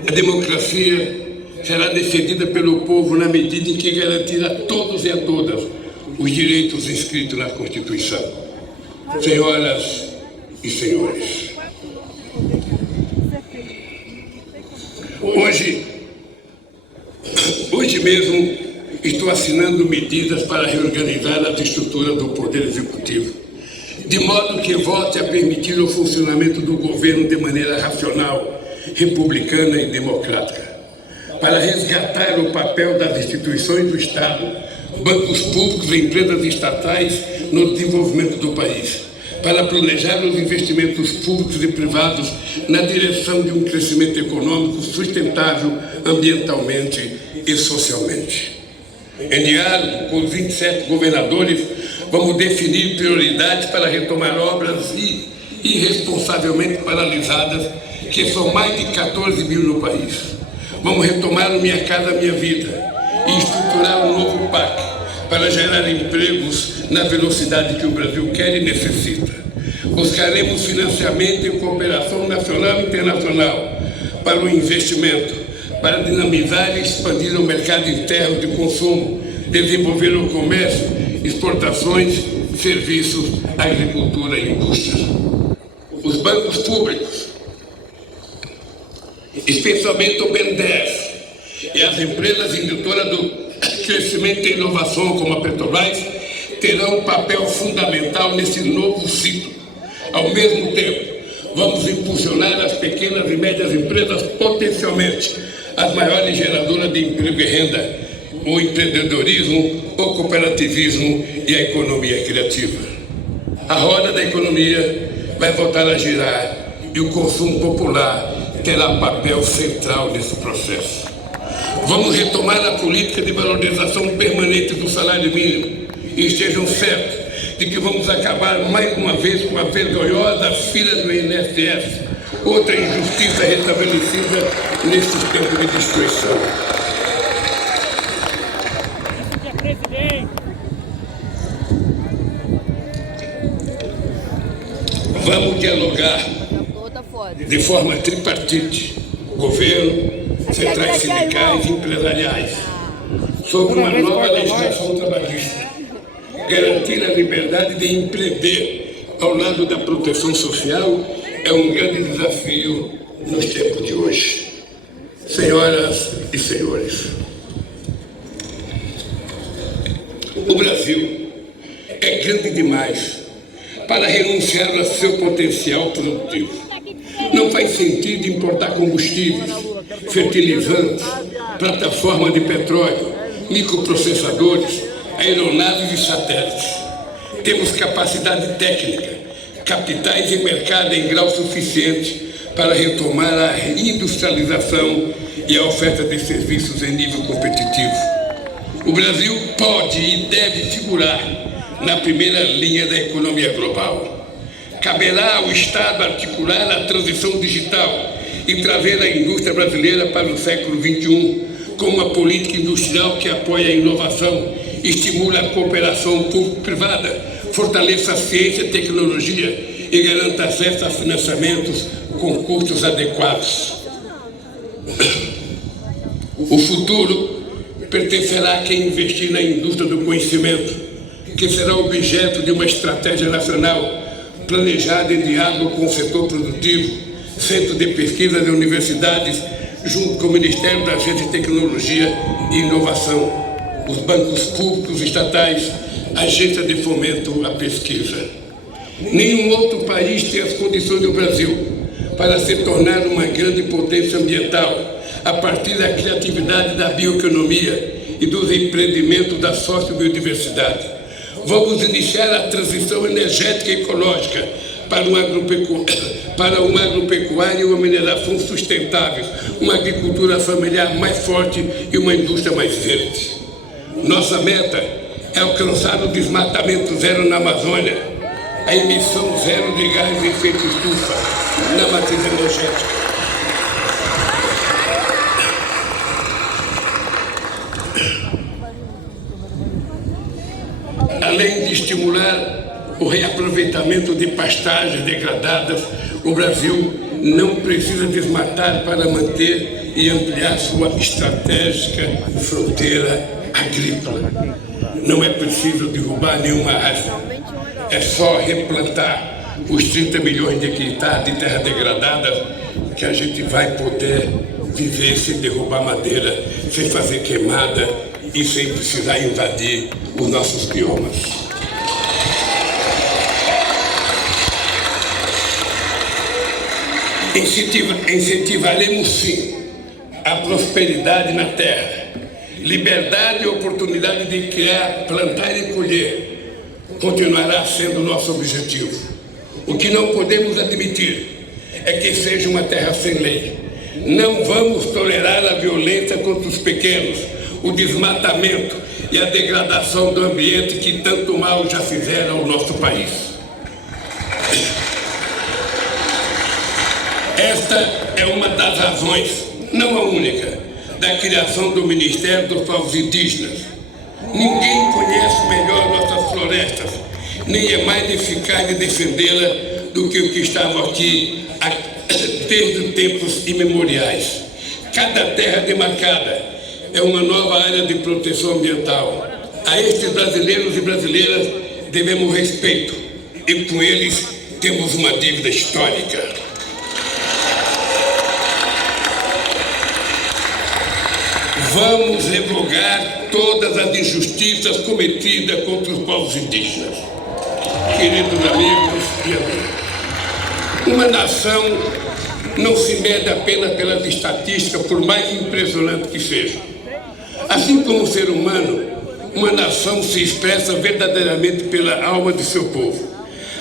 A democracia será defendida pelo povo na medida em que garantir a todos e a todas os direitos inscritos na Constituição. Senhoras e senhores, hoje mesmo estou assinando medidas para reorganizar as estruturas do Poder Executivo, de modo que volte a permitir o funcionamento do governo de maneira racional, republicana e democrática, para resgatar o papel das instituições do Estado, bancos públicos e empresas estatais no desenvolvimento do país, para planejar os investimentos públicos e privados na direção de um crescimento econômico sustentável ambientalmente e socialmente. Em diálogo com os 27 governadores, vamos definir prioridades para retomar obras irresponsavelmente paralisadas, que são mais de 14 mil no país. Vamos retomar o Minha Casa Minha Vida e estruturar um novo PAC para gerar empregos na velocidade que o Brasil quer e necessita. Buscaremos financiamento e cooperação nacional e internacional para o investimento, para dinamizar e expandir o mercado interno de consumo, desenvolver o comércio, exportações, serviços, agricultura e indústria. Os bancos públicos, especialmente o BNDES, e as empresas indutoras do crescimento e inovação, como a Petrobras, terão um papel fundamental nesse novo ciclo. Ao mesmo tempo, vamos impulsionar as pequenas e médias empresas potencialmente as maiores geradoras de emprego e renda, o empreendedorismo, o cooperativismo e a economia criativa. A roda da economia vai voltar a girar e o consumo popular terá papel central nesse processo. Vamos retomar a política de valorização permanente do salário mínimo e estejam certos de que vamos acabar mais uma vez com a vergonhosa fila do INSS, outra injustiça restabelecida nesse tempo de destruição. Vamos dialogar de forma tripartite, governo, centrais sindicais e empresariais, sobre uma nova legislação trabalhista, garantir a liberdade de empreender ao lado da proteção social é um grande desafio nos tempos de hoje. Senhoras e senhores, o Brasil é grande demais para renunciar ao seu potencial produtivo. Não faz sentido importar combustíveis, fertilizantes, plataforma de petróleo, microprocessadores, aeronaves e satélites. Temos capacidade técnica, capitais e mercado em grau suficiente para retomar a industrialização e a oferta de serviços em nível competitivo. O Brasil pode e deve figurar na primeira linha da economia global. Caberá ao Estado articular a transição digital e trazer a indústria brasileira para o século XXI com uma política industrial que apoie a inovação, estimule a cooperação público-privada, fortaleça a ciência e tecnologia e garanta acesso a financiamentos com custos adequados. O futuro pertencerá a quem investir na indústria do conhecimento, que será objeto de uma estratégia nacional planejada em diálogo com o setor produtivo, centro de pesquisa de universidades, junto com o Ministério da Ciência e Tecnologia e Inovação, os bancos públicos estatais, agência de fomento à pesquisa. Nenhum outro país tem as condições do Brasil para se tornar uma grande potência ambiental a partir da criatividade da bioeconomia e dos empreendimentos da sociobiodiversidade. Vamos iniciar a transição energética e ecológica para uma agropecuária e uma mineração sustentáveis, uma agricultura familiar mais forte e uma indústria mais verde. Nossa meta é alcançar o desmatamento zero na Amazônia, a emissão zero de gás de efeito estufa na matriz energética. Além de estimular o reaproveitamento de pastagens degradadas, o Brasil não precisa desmatar para manter e ampliar sua estratégica fronteira agrícola. Não é preciso derrubar nenhuma árvore. É só replantar os 30 milhões de hectares de terra degradada que a gente vai poder viver sem derrubar madeira, sem fazer queimada e sem precisar invadir os nossos biomas. Incentivaremos sim a prosperidade na terra, liberdade e oportunidade de criar, plantar e colher continuará sendo nosso objetivo. O que não podemos admitir é que seja uma terra sem lei. Não vamos tolerar a violência contra os pequenos, o desmatamento e a degradação do ambiente que tanto mal já fizeram ao nosso país. Esta é uma das razões, não a única, da criação do Ministério dos Povos Indígenas. Ninguém conhece melhor nossas florestas, nem é mais eficaz de defendê-la do que o que estava aqui desde tempos imemoriais. Cada terra demarcada é uma nova área de proteção ambiental. A estes brasileiros e brasileiras devemos respeito e com eles temos uma dívida histórica. Vamos revogar todas as injustiças cometidas contra os povos indígenas. Queridos amigos e amigas, uma nação não se mede apenas pelas estatísticas, por mais impressionante que seja. Assim como o ser humano, uma nação se expressa verdadeiramente pela alma de seu povo.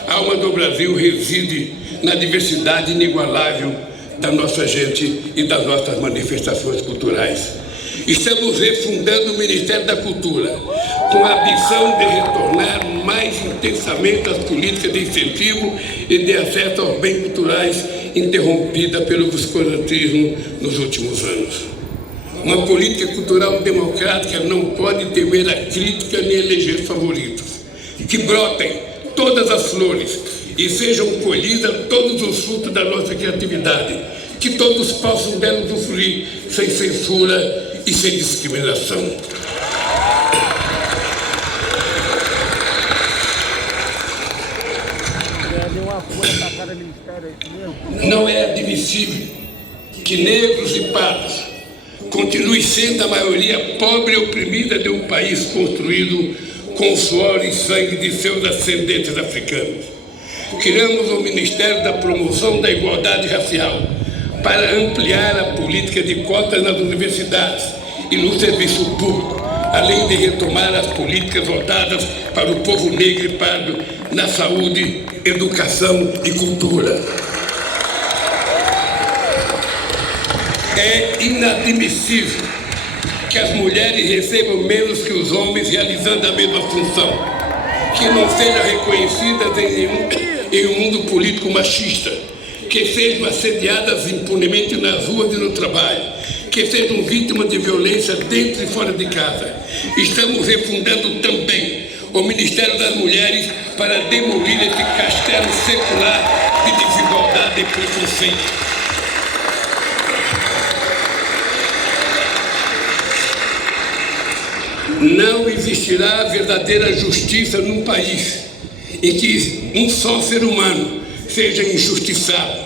A alma do Brasil reside na diversidade inigualável da nossa gente e das nossas manifestações culturais. Estamos refundando o Ministério da Cultura, com a ambição de retornar mais intensamente às políticas de incentivo e de acesso aos bens culturais interrompida pelo obscurantismo nos últimos anos. Uma política cultural democrática não pode temer a crítica nem eleger favoritos. Que brotem todas as flores e sejam colhidas todos os frutos da nossa criatividade. Que todos possam dela usufruir sem censura e sem discriminação. Não é admissível que negros e pardos continuem sendo a maioria pobre e oprimida de um país construído com suor e sangue de seus ascendentes africanos. Criamos o Ministério da Promoção da Igualdade Racial para ampliar a política de cotas nas universidades e no serviço público, além de retomar as políticas voltadas para o povo negro e pardo na saúde, educação e cultura. É inadmissível que as mulheres recebam menos que os homens realizando a mesma função, que não sejam reconhecidas em um mundo político machista, que sejam assediadas impunemente nas ruas e no trabalho, que sejam vítimas de violência dentro e fora de casa. Estamos refundando também o Ministério das Mulheres para demolir esse castelo secular de desigualdade e preconceito. Não existirá verdadeira justiça num país em que um só ser humano seja injustiçado.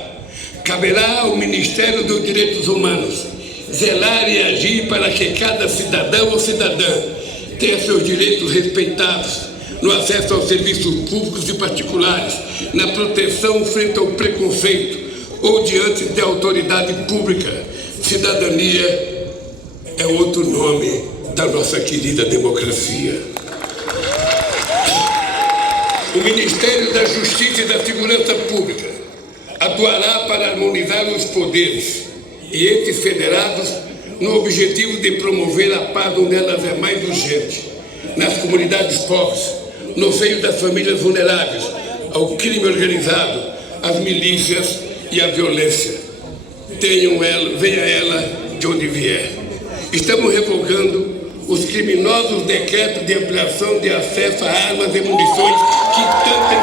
Caberá ao Ministério dos Direitos Humanos zelar e agir para que cada cidadão ou cidadã tenha seus direitos respeitados no acesso aos serviços públicos e particulares, na proteção frente ao preconceito ou diante da autoridade pública. Cidadania é outro nome da nossa querida democracia. O Ministério da Justiça e da Segurança Pública atuará para harmonizar os poderes e entes federados no objetivo de promover a paz onde elas é mais urgente, nas comunidades pobres, no seio das famílias vulneráveis, ao crime organizado, às milícias e à violência. Venha ela de onde vier. Estamos revogando os criminosos decretos de ampliação de acesso a armas e munições que tanta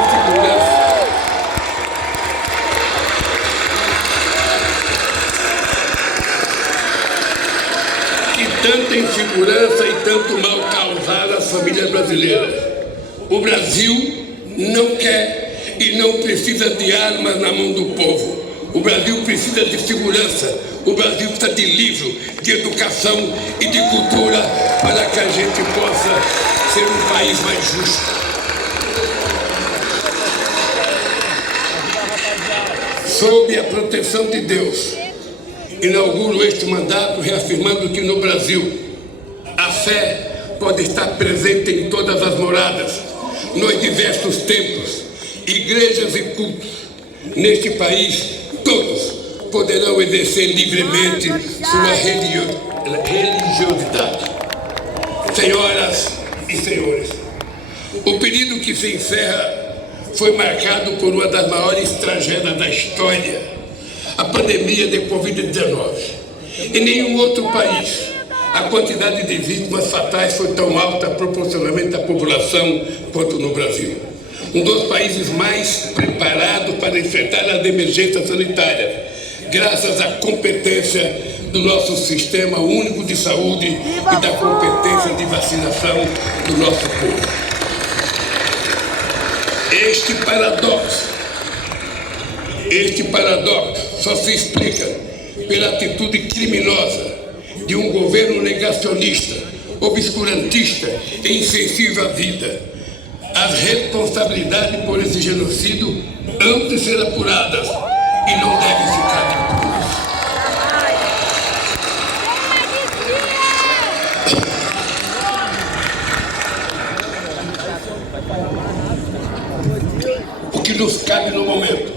insegurança e tanto mal causaram às famílias brasileiras. O Brasil não quer e não precisa de armas na mão do povo. O Brasil precisa de segurança, o Brasil precisa de livro, de educação e de cultura para que a gente possa ser um país mais justo. Sob a proteção de Deus, inauguro este mandato reafirmando que no Brasil a fé pode estar presente em todas as moradas, nos diversos templos, igrejas e cultos. Neste país, todos poderão exercer livremente sua religiosidade. Senhoras e senhores, o período que se encerra foi marcado por uma das maiores tragédias da história, a pandemia de Covid-19. Em nenhum outro país a quantidade de vítimas fatais foi tão alta proporcionalmente à população quanto no Brasil. Um dos países mais preparados para enfrentar as emergências sanitárias, graças à competência do nosso Sistema Único de Saúde e da competência de vacinação do nosso povo. Este paradoxo só se explica pela atitude criminosa de um governo negacionista, obscurantista e insensível à vida. As responsabilidades por esse genocídio hão de ser apuradas e não devem ficar impunes. O que nos cabe no momento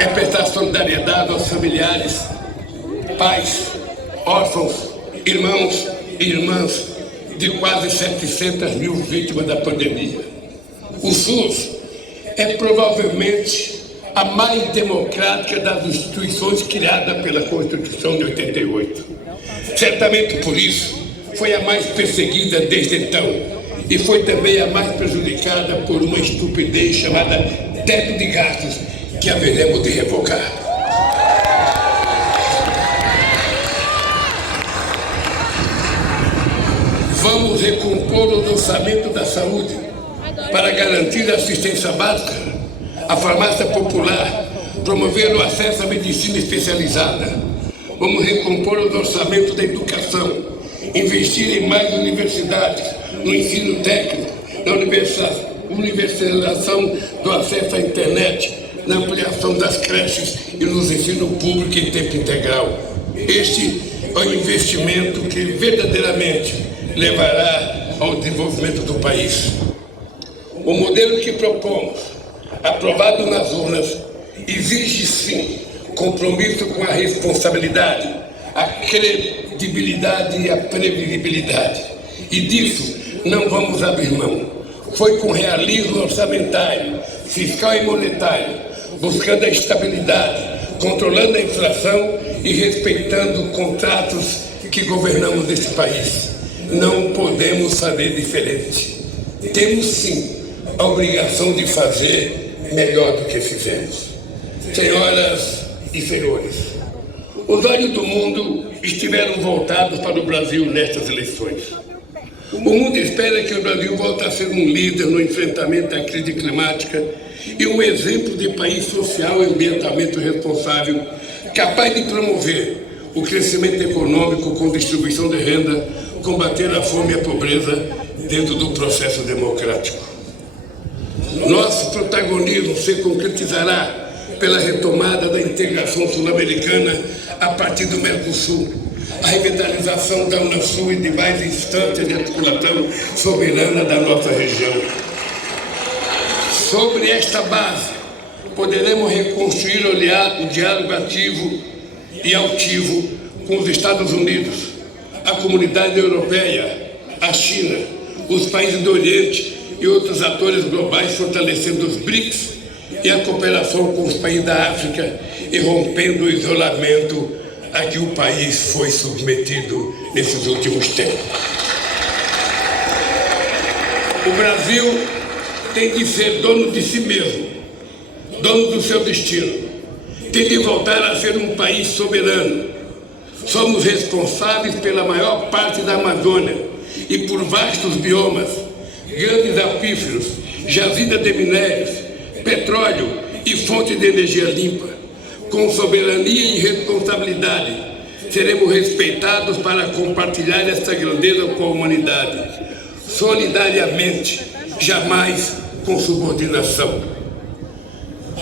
é prestar solidariedade aos familiares, pais, órfãos, irmãos e irmãs de quase 700 mil vítimas da pandemia. O SUS é provavelmente a mais democrática das instituições criada pela Constituição de 88. Certamente por isso foi a mais perseguida desde então e foi também a mais prejudicada por uma estupidez chamada teto de gastos que haveremos de revogar. Vamos recompor o orçamento da saúde para garantir a assistência básica, a farmácia popular, promover o acesso à medicina especializada. Vamos recompor os orçamentos da educação, investir em mais universidades, no ensino técnico, na universalização do acesso à internet, na ampliação das creches e nos ensino público em tempo integral. Este é o investimento que verdadeiramente levará ao desenvolvimento do país. O modelo que propomos, aprovado nas urnas, exige sim compromisso com a responsabilidade, a credibilidade e a previsibilidade. E disso não vamos abrir mão. Foi com realismo orçamentário, fiscal e monetário, buscando a estabilidade, controlando a inflação e respeitando contratos que governamos este país. Não podemos fazer diferente. Temos sim a obrigação de fazer melhor do que fizemos. Senhoras e senhores, os olhos do mundo estiveram voltados para o Brasil nestas eleições. O mundo espera que o Brasil volte a ser um líder no enfrentamento à crise climática e um exemplo de país social e ambientalmente responsável, capaz de promover o crescimento econômico com distribuição de renda, combater a fome e a pobreza dentro do processo democrático. Nosso protagonismo se concretizará pela retomada da integração sul-americana a partir do Mercosul, a revitalização da Unasul e de mais instâncias de articulação soberana da nossa região. Sobre esta base, poderemos reconstruir o diálogo ativo e altivo com os Estados Unidos, a comunidade europeia, a China, os países do Oriente e outros atores globais, fortalecendo os BRICS e a cooperação com os países da África e rompendo o isolamento a que o país foi submetido nesses últimos tempos. O Brasil tem de ser dono de si mesmo, dono do seu destino. Tem de voltar a ser um país soberano. Somos responsáveis pela maior parte da Amazônia e por vastos biomas, grandes aquíferos, jazidas de minérios, petróleo e fontes de energia limpa. Com soberania e responsabilidade, seremos respeitados para compartilhar esta grandeza com a humanidade, solidariamente, jamais com subordinação.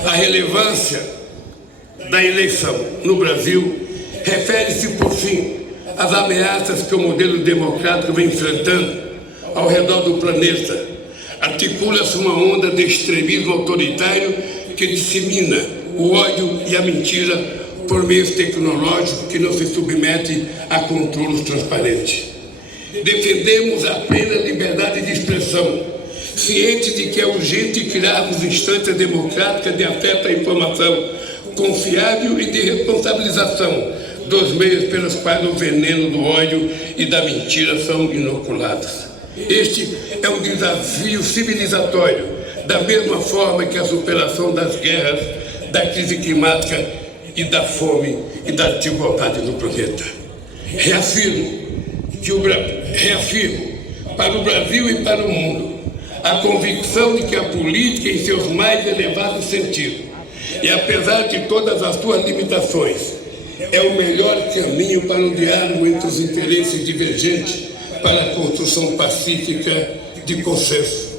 A relevância da eleição no Brasil refere-se, por fim, às ameaças que o modelo democrático vem enfrentando ao redor do planeta. Articula-se uma onda de extremismo autoritário que dissemina o ódio e a mentira por meios tecnológicos que não se submete a controles transparentes. Defendemos a plena liberdade de expressão, cientes de que é urgente criarmos instâncias democráticas de acesso à informação confiável e de responsabilização dos meios pelos quais o veneno do ódio e da mentira são inoculados. Este é um desafio civilizatório, da mesma forma que a superação das guerras, da crise climática e da fome e da desigualdade no planeta. Reafirmo para o Brasil e para o mundo a convicção de que a política, em seus mais elevados sentidos, e apesar de todas as suas limitações, é o melhor caminho para o diálogo entre os interesses divergentes para a construção pacífica de consenso.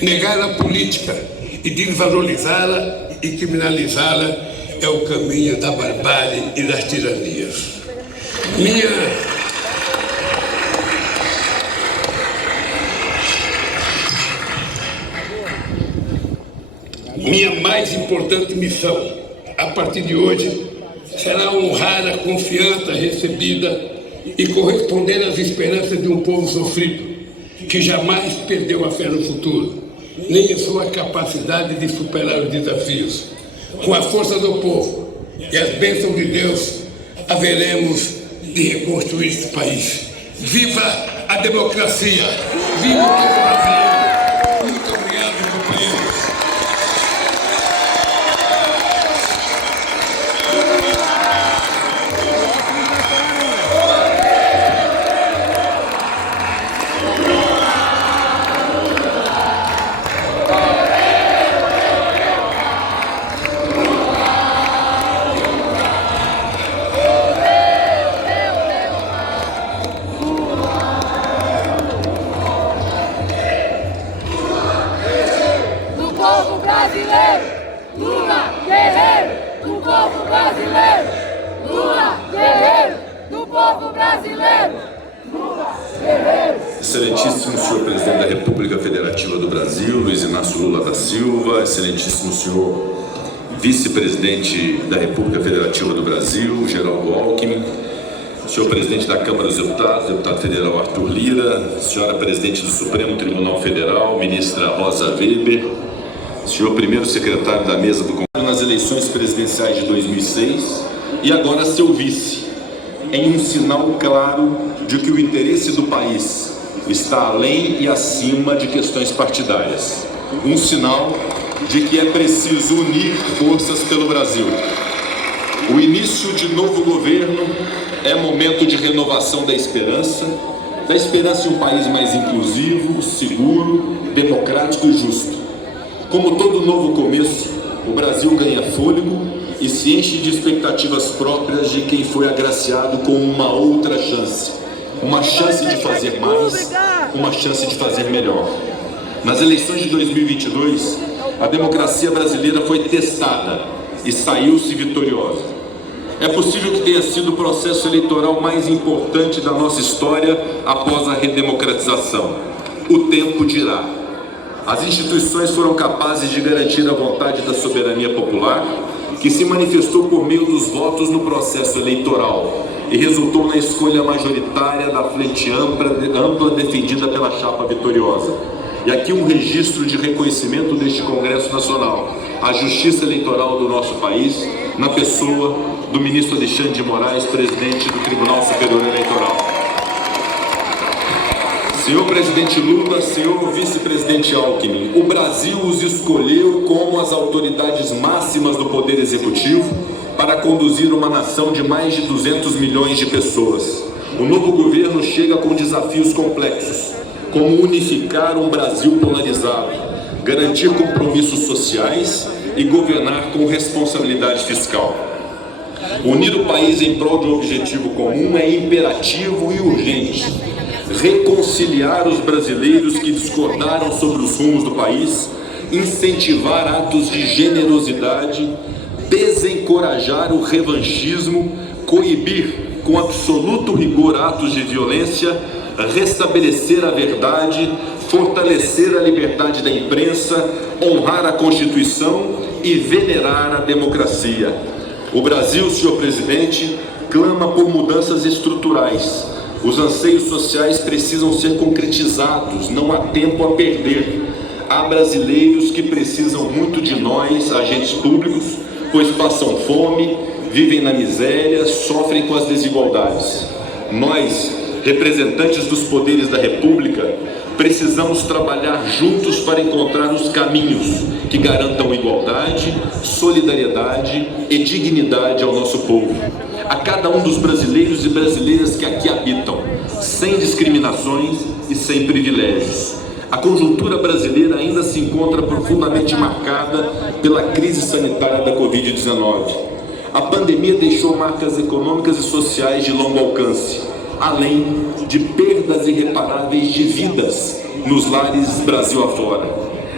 Negar a política e desvalorizá-la e criminalizá-la é o caminho da barbárie e das tiranias. Minha mais importante missão, a partir de hoje, será honrar a confiança recebida e corresponder às esperanças de um povo sofrido, que jamais perdeu a fé no futuro, nem em sua capacidade de superar os desafios. Com a força do povo e as bênçãos de Deus, haveremos de reconstruir esse país. Viva a democracia! Viva o povo brasileiro! Muito obrigado, companheiros! Excelentíssimo senhor Presidente da República Federativa do Brasil, Luiz Inácio Lula da Silva, excelentíssimo senhor Vice-Presidente da República Federativa do Brasil, Geraldo Alckmin, senhor Presidente da Câmara dos Deputados, Deputado Federal Arthur Lira, senhora Presidente do Supremo Tribunal Federal, Ministra Rosa Weber, senhor Primeiro Secretário da Mesa do Congresso nas eleições presidenciais de 2006 e agora seu vice, em um sinal claro de que o interesse do país está além e acima de questões partidárias. Um sinal de que é preciso unir forças pelo Brasil. O início de novo governo é momento de renovação da esperança em um país mais inclusivo, seguro, democrático e justo. Como todo novo começo, o Brasil ganha fôlego e se enche de expectativas próprias de quem foi agraciado com uma outra chance. Uma chance de fazer mais, uma chance de fazer melhor. Nas eleições de 2022, a democracia brasileira foi testada e saiu-se vitoriosa. É possível que tenha sido o processo eleitoral mais importante da nossa história após a redemocratização. O tempo dirá. As instituições foram capazes de garantir a vontade da soberania popular, que se manifestou por meio dos votos no processo eleitoral e resultou na escolha majoritária da frente ampla defendida pela chapa vitoriosa. E aqui um registro de reconhecimento deste Congresso Nacional à justiça eleitoral do nosso país, na pessoa do ministro Alexandre de Moraes, presidente do Tribunal Superior Eleitoral. Senhor Presidente Lula, senhor Vice-Presidente Alckmin, o Brasil os escolheu como as autoridades máximas do Poder Executivo para conduzir uma nação de mais de 200 milhões de pessoas. O novo governo chega com desafios complexos, como unificar um Brasil polarizado, garantir compromissos sociais e governar com responsabilidade fiscal. Unir o país em prol de um objetivo comum é imperativo e urgente. Reconciliar os brasileiros que discordaram sobre os rumos do país, incentivar atos de generosidade, desencorajar o revanchismo, coibir com absoluto rigor atos de violência, restabelecer a verdade, fortalecer a liberdade da imprensa, honrar a Constituição e venerar a democracia. O Brasil, senhor presidente, clama por mudanças estruturais. Os anseios sociais precisam ser concretizados, não há tempo a perder. Há brasileiros que precisam muito de nós, agentes públicos, pois passam fome, vivem na miséria, sofrem com as desigualdades. Nós, representantes dos poderes da República, precisamos trabalhar juntos para encontrar os caminhos que garantam igualdade, solidariedade e dignidade ao nosso povo, a cada um dos brasileiros e brasileiras que aqui habitam, sem discriminações e sem privilégios. A conjuntura brasileira ainda se encontra profundamente marcada pela crise sanitária da Covid-19. A pandemia deixou marcas econômicas e sociais de longo alcance, além de perdas irreparáveis de vidas nos lares Brasil afora.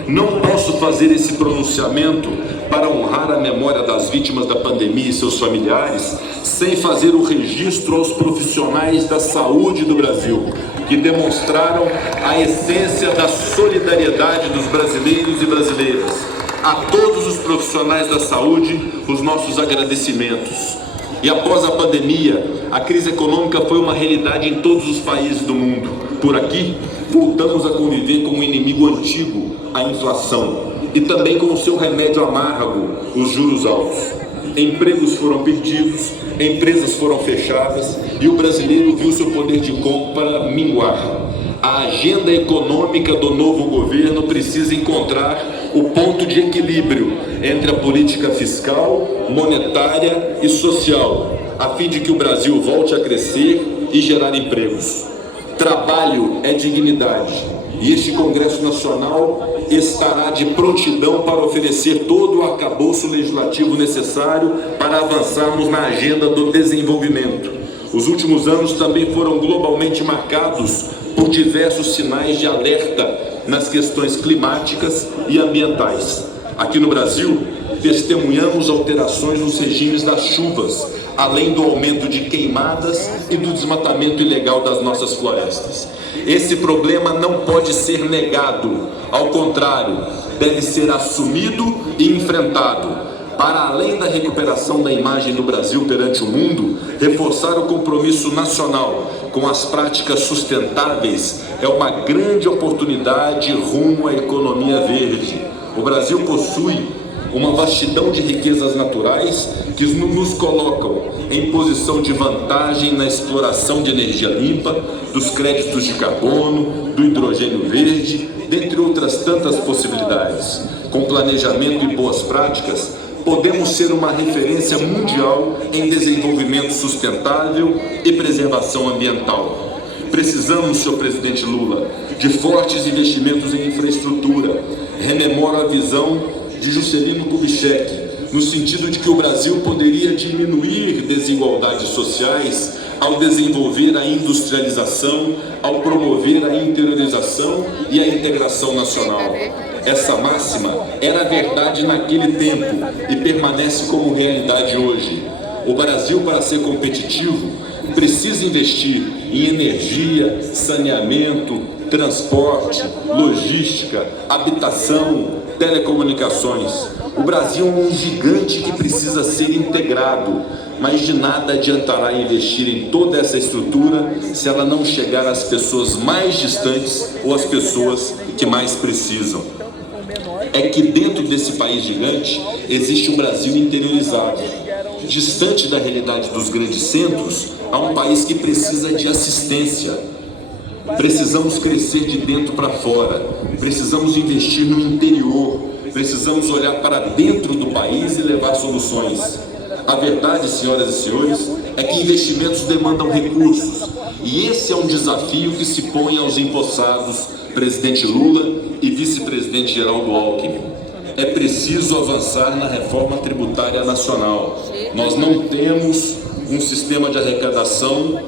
Não posso fazer esse pronunciamento para honrar a memória das vítimas da pandemia e seus familiares sem fazer o registro aos profissionais da saúde do Brasil, que demonstraram a essência da solidariedade dos brasileiros e brasileiras. A todos os profissionais da saúde, os nossos agradecimentos. E após a pandemia, a crise econômica foi uma realidade em todos os países do mundo. Por aqui, voltamos a conviver com um inimigo antigo, a inflação, e também com o seu remédio amargo, os juros altos. Empregos foram perdidos, empresas foram fechadas e o brasileiro viu seu poder de compra minguar. A agenda econômica do novo governo precisa encontrar o ponto de equilíbrio entre a política fiscal, monetária e social, a fim de que o Brasil volte a crescer e gerar empregos. Trabalho é dignidade, e este Congresso Nacional estará de prontidão para oferecer todo o arcabouço legislativo necessário para avançarmos na agenda do desenvolvimento. Os últimos anos também foram globalmente marcados por diversos sinais de alerta nas questões climáticas e ambientais. Aqui no Brasil, testemunhamos alterações nos regimes das chuvas, além do aumento de queimadas e do desmatamento ilegal das nossas florestas. Esse problema não pode ser negado, ao contrário, deve ser assumido e enfrentado. Para além da recuperação da imagem do Brasil perante o mundo, reforçar o compromisso nacional com as práticas sustentáveis é uma grande oportunidade rumo à economia verde. O Brasil possui uma vastidão de riquezas naturais que nos colocam em posição de vantagem na exploração de energia limpa, dos créditos de carbono, do hidrogênio verde, dentre outras tantas possibilidades. Com planejamento e boas práticas, podemos ser uma referência mundial em desenvolvimento sustentável e preservação ambiental. Precisamos, senhor presidente Lula, de fortes investimentos em infraestrutura. Rememoro a visão de Juscelino Kubitschek, no sentido de que o Brasil poderia diminuir desigualdades sociais ao desenvolver a industrialização, ao promover a interiorização e a integração nacional. Essa máxima era verdade naquele tempo e permanece como realidade hoje. O Brasil, para ser competitivo, precisa investir em energia, saneamento, transporte, logística, habitação, telecomunicações. O Brasil é um gigante que precisa ser integrado, mas de nada adiantará investir em toda essa estrutura se ela não chegar às pessoas mais distantes ou às pessoas que mais precisam. É que dentro desse país gigante existe um Brasil interiorizado. Distante da realidade dos grandes centros, há um país que precisa de assistência. Precisamos crescer de dentro para fora, precisamos investir no interior, precisamos olhar para dentro do país e levar soluções. A verdade, senhoras e senhores, é que investimentos demandam recursos, e esse é um desafio que se põe aos empossados presidente Lula e vice-presidente Geraldo Alckmin. É preciso avançar na reforma tributária nacional. Nós não temos um sistema de arrecadação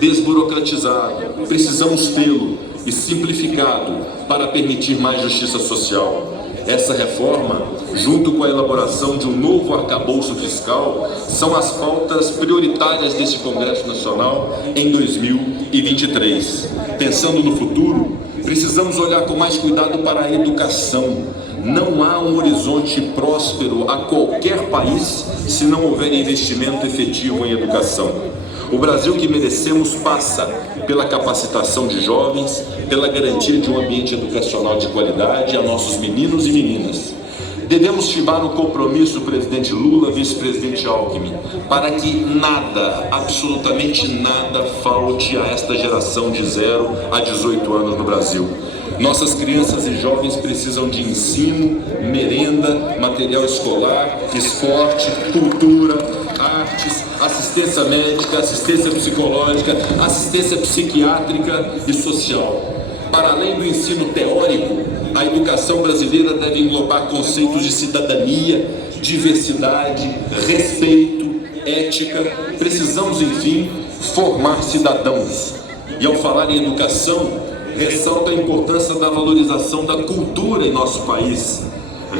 desburocratizado. Precisamos tê-lo e simplificado para permitir mais justiça social. Essa reforma, junto com a elaboração de um novo arcabouço fiscal, são as pautas prioritárias deste Congresso Nacional em 2023. Pensando no futuro, precisamos olhar com mais cuidado para a educação. Não há um horizonte próspero a qualquer país se não houver investimento efetivo em educação. O Brasil que merecemos passa pela capacitação de jovens, pela garantia de um ambiente educacional de qualidade a nossos meninos e meninas. Devemos firmar o compromisso do presidente Lula, vice-presidente Alckmin, para que nada, absolutamente nada, falte a esta geração de 0 a 18 anos no Brasil. Nossas crianças e jovens precisam de ensino, merenda, material escolar, esporte, cultura, artes, assistência médica, assistência psicológica, assistência psiquiátrica e social. Para além do ensino teórico, a educação brasileira deve englobar conceitos de cidadania, diversidade, respeito, ética. Precisamos, enfim, formar cidadãos. E ao falar em educação, ressalta a importância da valorização da cultura em nosso país,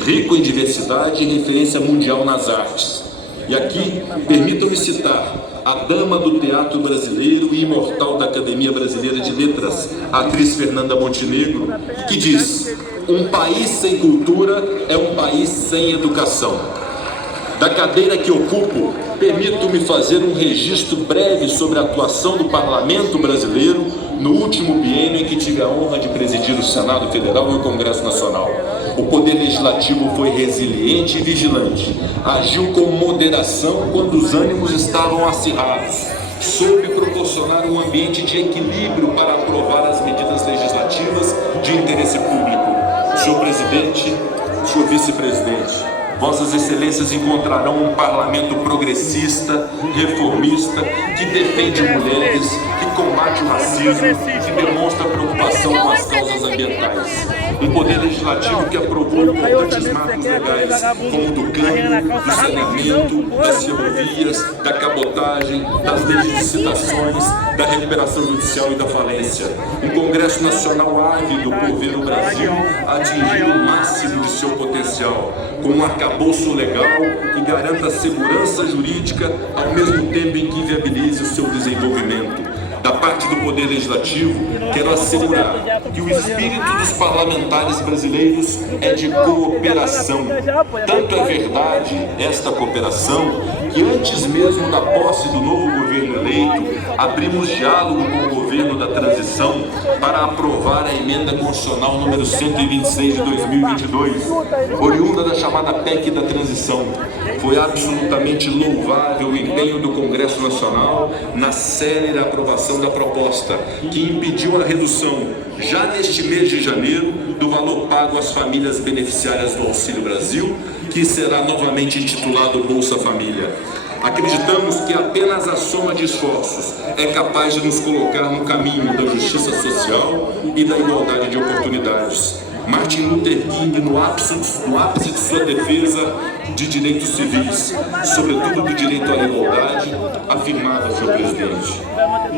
rico em diversidade e referência mundial nas artes. E aqui, permitam-me citar a dama do teatro brasileiro e imortal da Academia Brasileira de Letras, a atriz Fernanda Montenegro, que diz: um país sem cultura é um país sem educação. Da cadeira que ocupo, permito-me fazer um registro breve sobre a atuação do Parlamento brasileiro no último biênio em que tive a honra de presidir o Senado Federal e o Congresso Nacional. O Poder Legislativo foi resiliente e vigilante, agiu com moderação quando os ânimos estavam acirrados, soube proporcionar um ambiente de equilíbrio para aprovar as medidas legislativas de interesse público. Senhor Presidente, senhor Vice-Presidente, Vossas Excelências encontrarão um parlamento progressista, reformista, que defende mulheres, que combate o racismo, que demonstra preocupação com as causas ambientais. Um poder legislativo que aprovou importantes marcos legais, como o do câmbio, do saneamento, das ferrovias, da cabotagem, das leis de licitações, da recuperação judicial e da falência. Um Congresso Nacional ávido por ver o Brasil atingir o máximo de seu potencial, com um arcabouço legal que garanta segurança jurídica ao mesmo tempo em que viabilize o seu desenvolvimento. Da parte do Poder Legislativo, quero assegurar que o espírito dos parlamentares brasileiros é de cooperação. Tanto é verdade esta cooperação que antes mesmo da posse do novo governo eleito, abrimos diálogo com o governo da transição para aprovar a emenda constitucional número 126 de 2022, oriunda da chamada PEC da transição. Foi absolutamente louvável o empenho do Congresso Nacional na célere aprovação da proposta, que impediu a redução, já neste mês de janeiro, do valor pago às famílias beneficiárias do Auxílio Brasil, que será novamente intitulado Bolsa Família. Acreditamos que apenas a soma de esforços é capaz de nos colocar no caminho da justiça social e da igualdade de oportunidades. Martin Luther King, no ápice de sua defesa de direitos civis, sobretudo do direito à igualdade, afirmava, senhor presidente: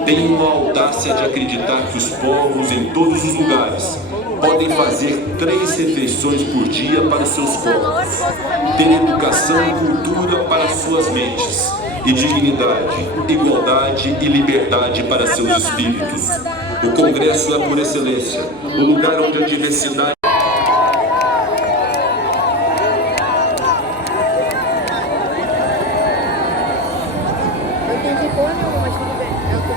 tenho a audácia de acreditar que os povos em todos os lugares podem fazer 3 refeições por dia para seus corpos, ter educação e cultura para suas mentes, e dignidade, igualdade e liberdade para seus espíritos. O Congresso é, por excelência, o lugar onde a diversidade Eu entendi porra nenhuma, mas tudo bem. Eu tô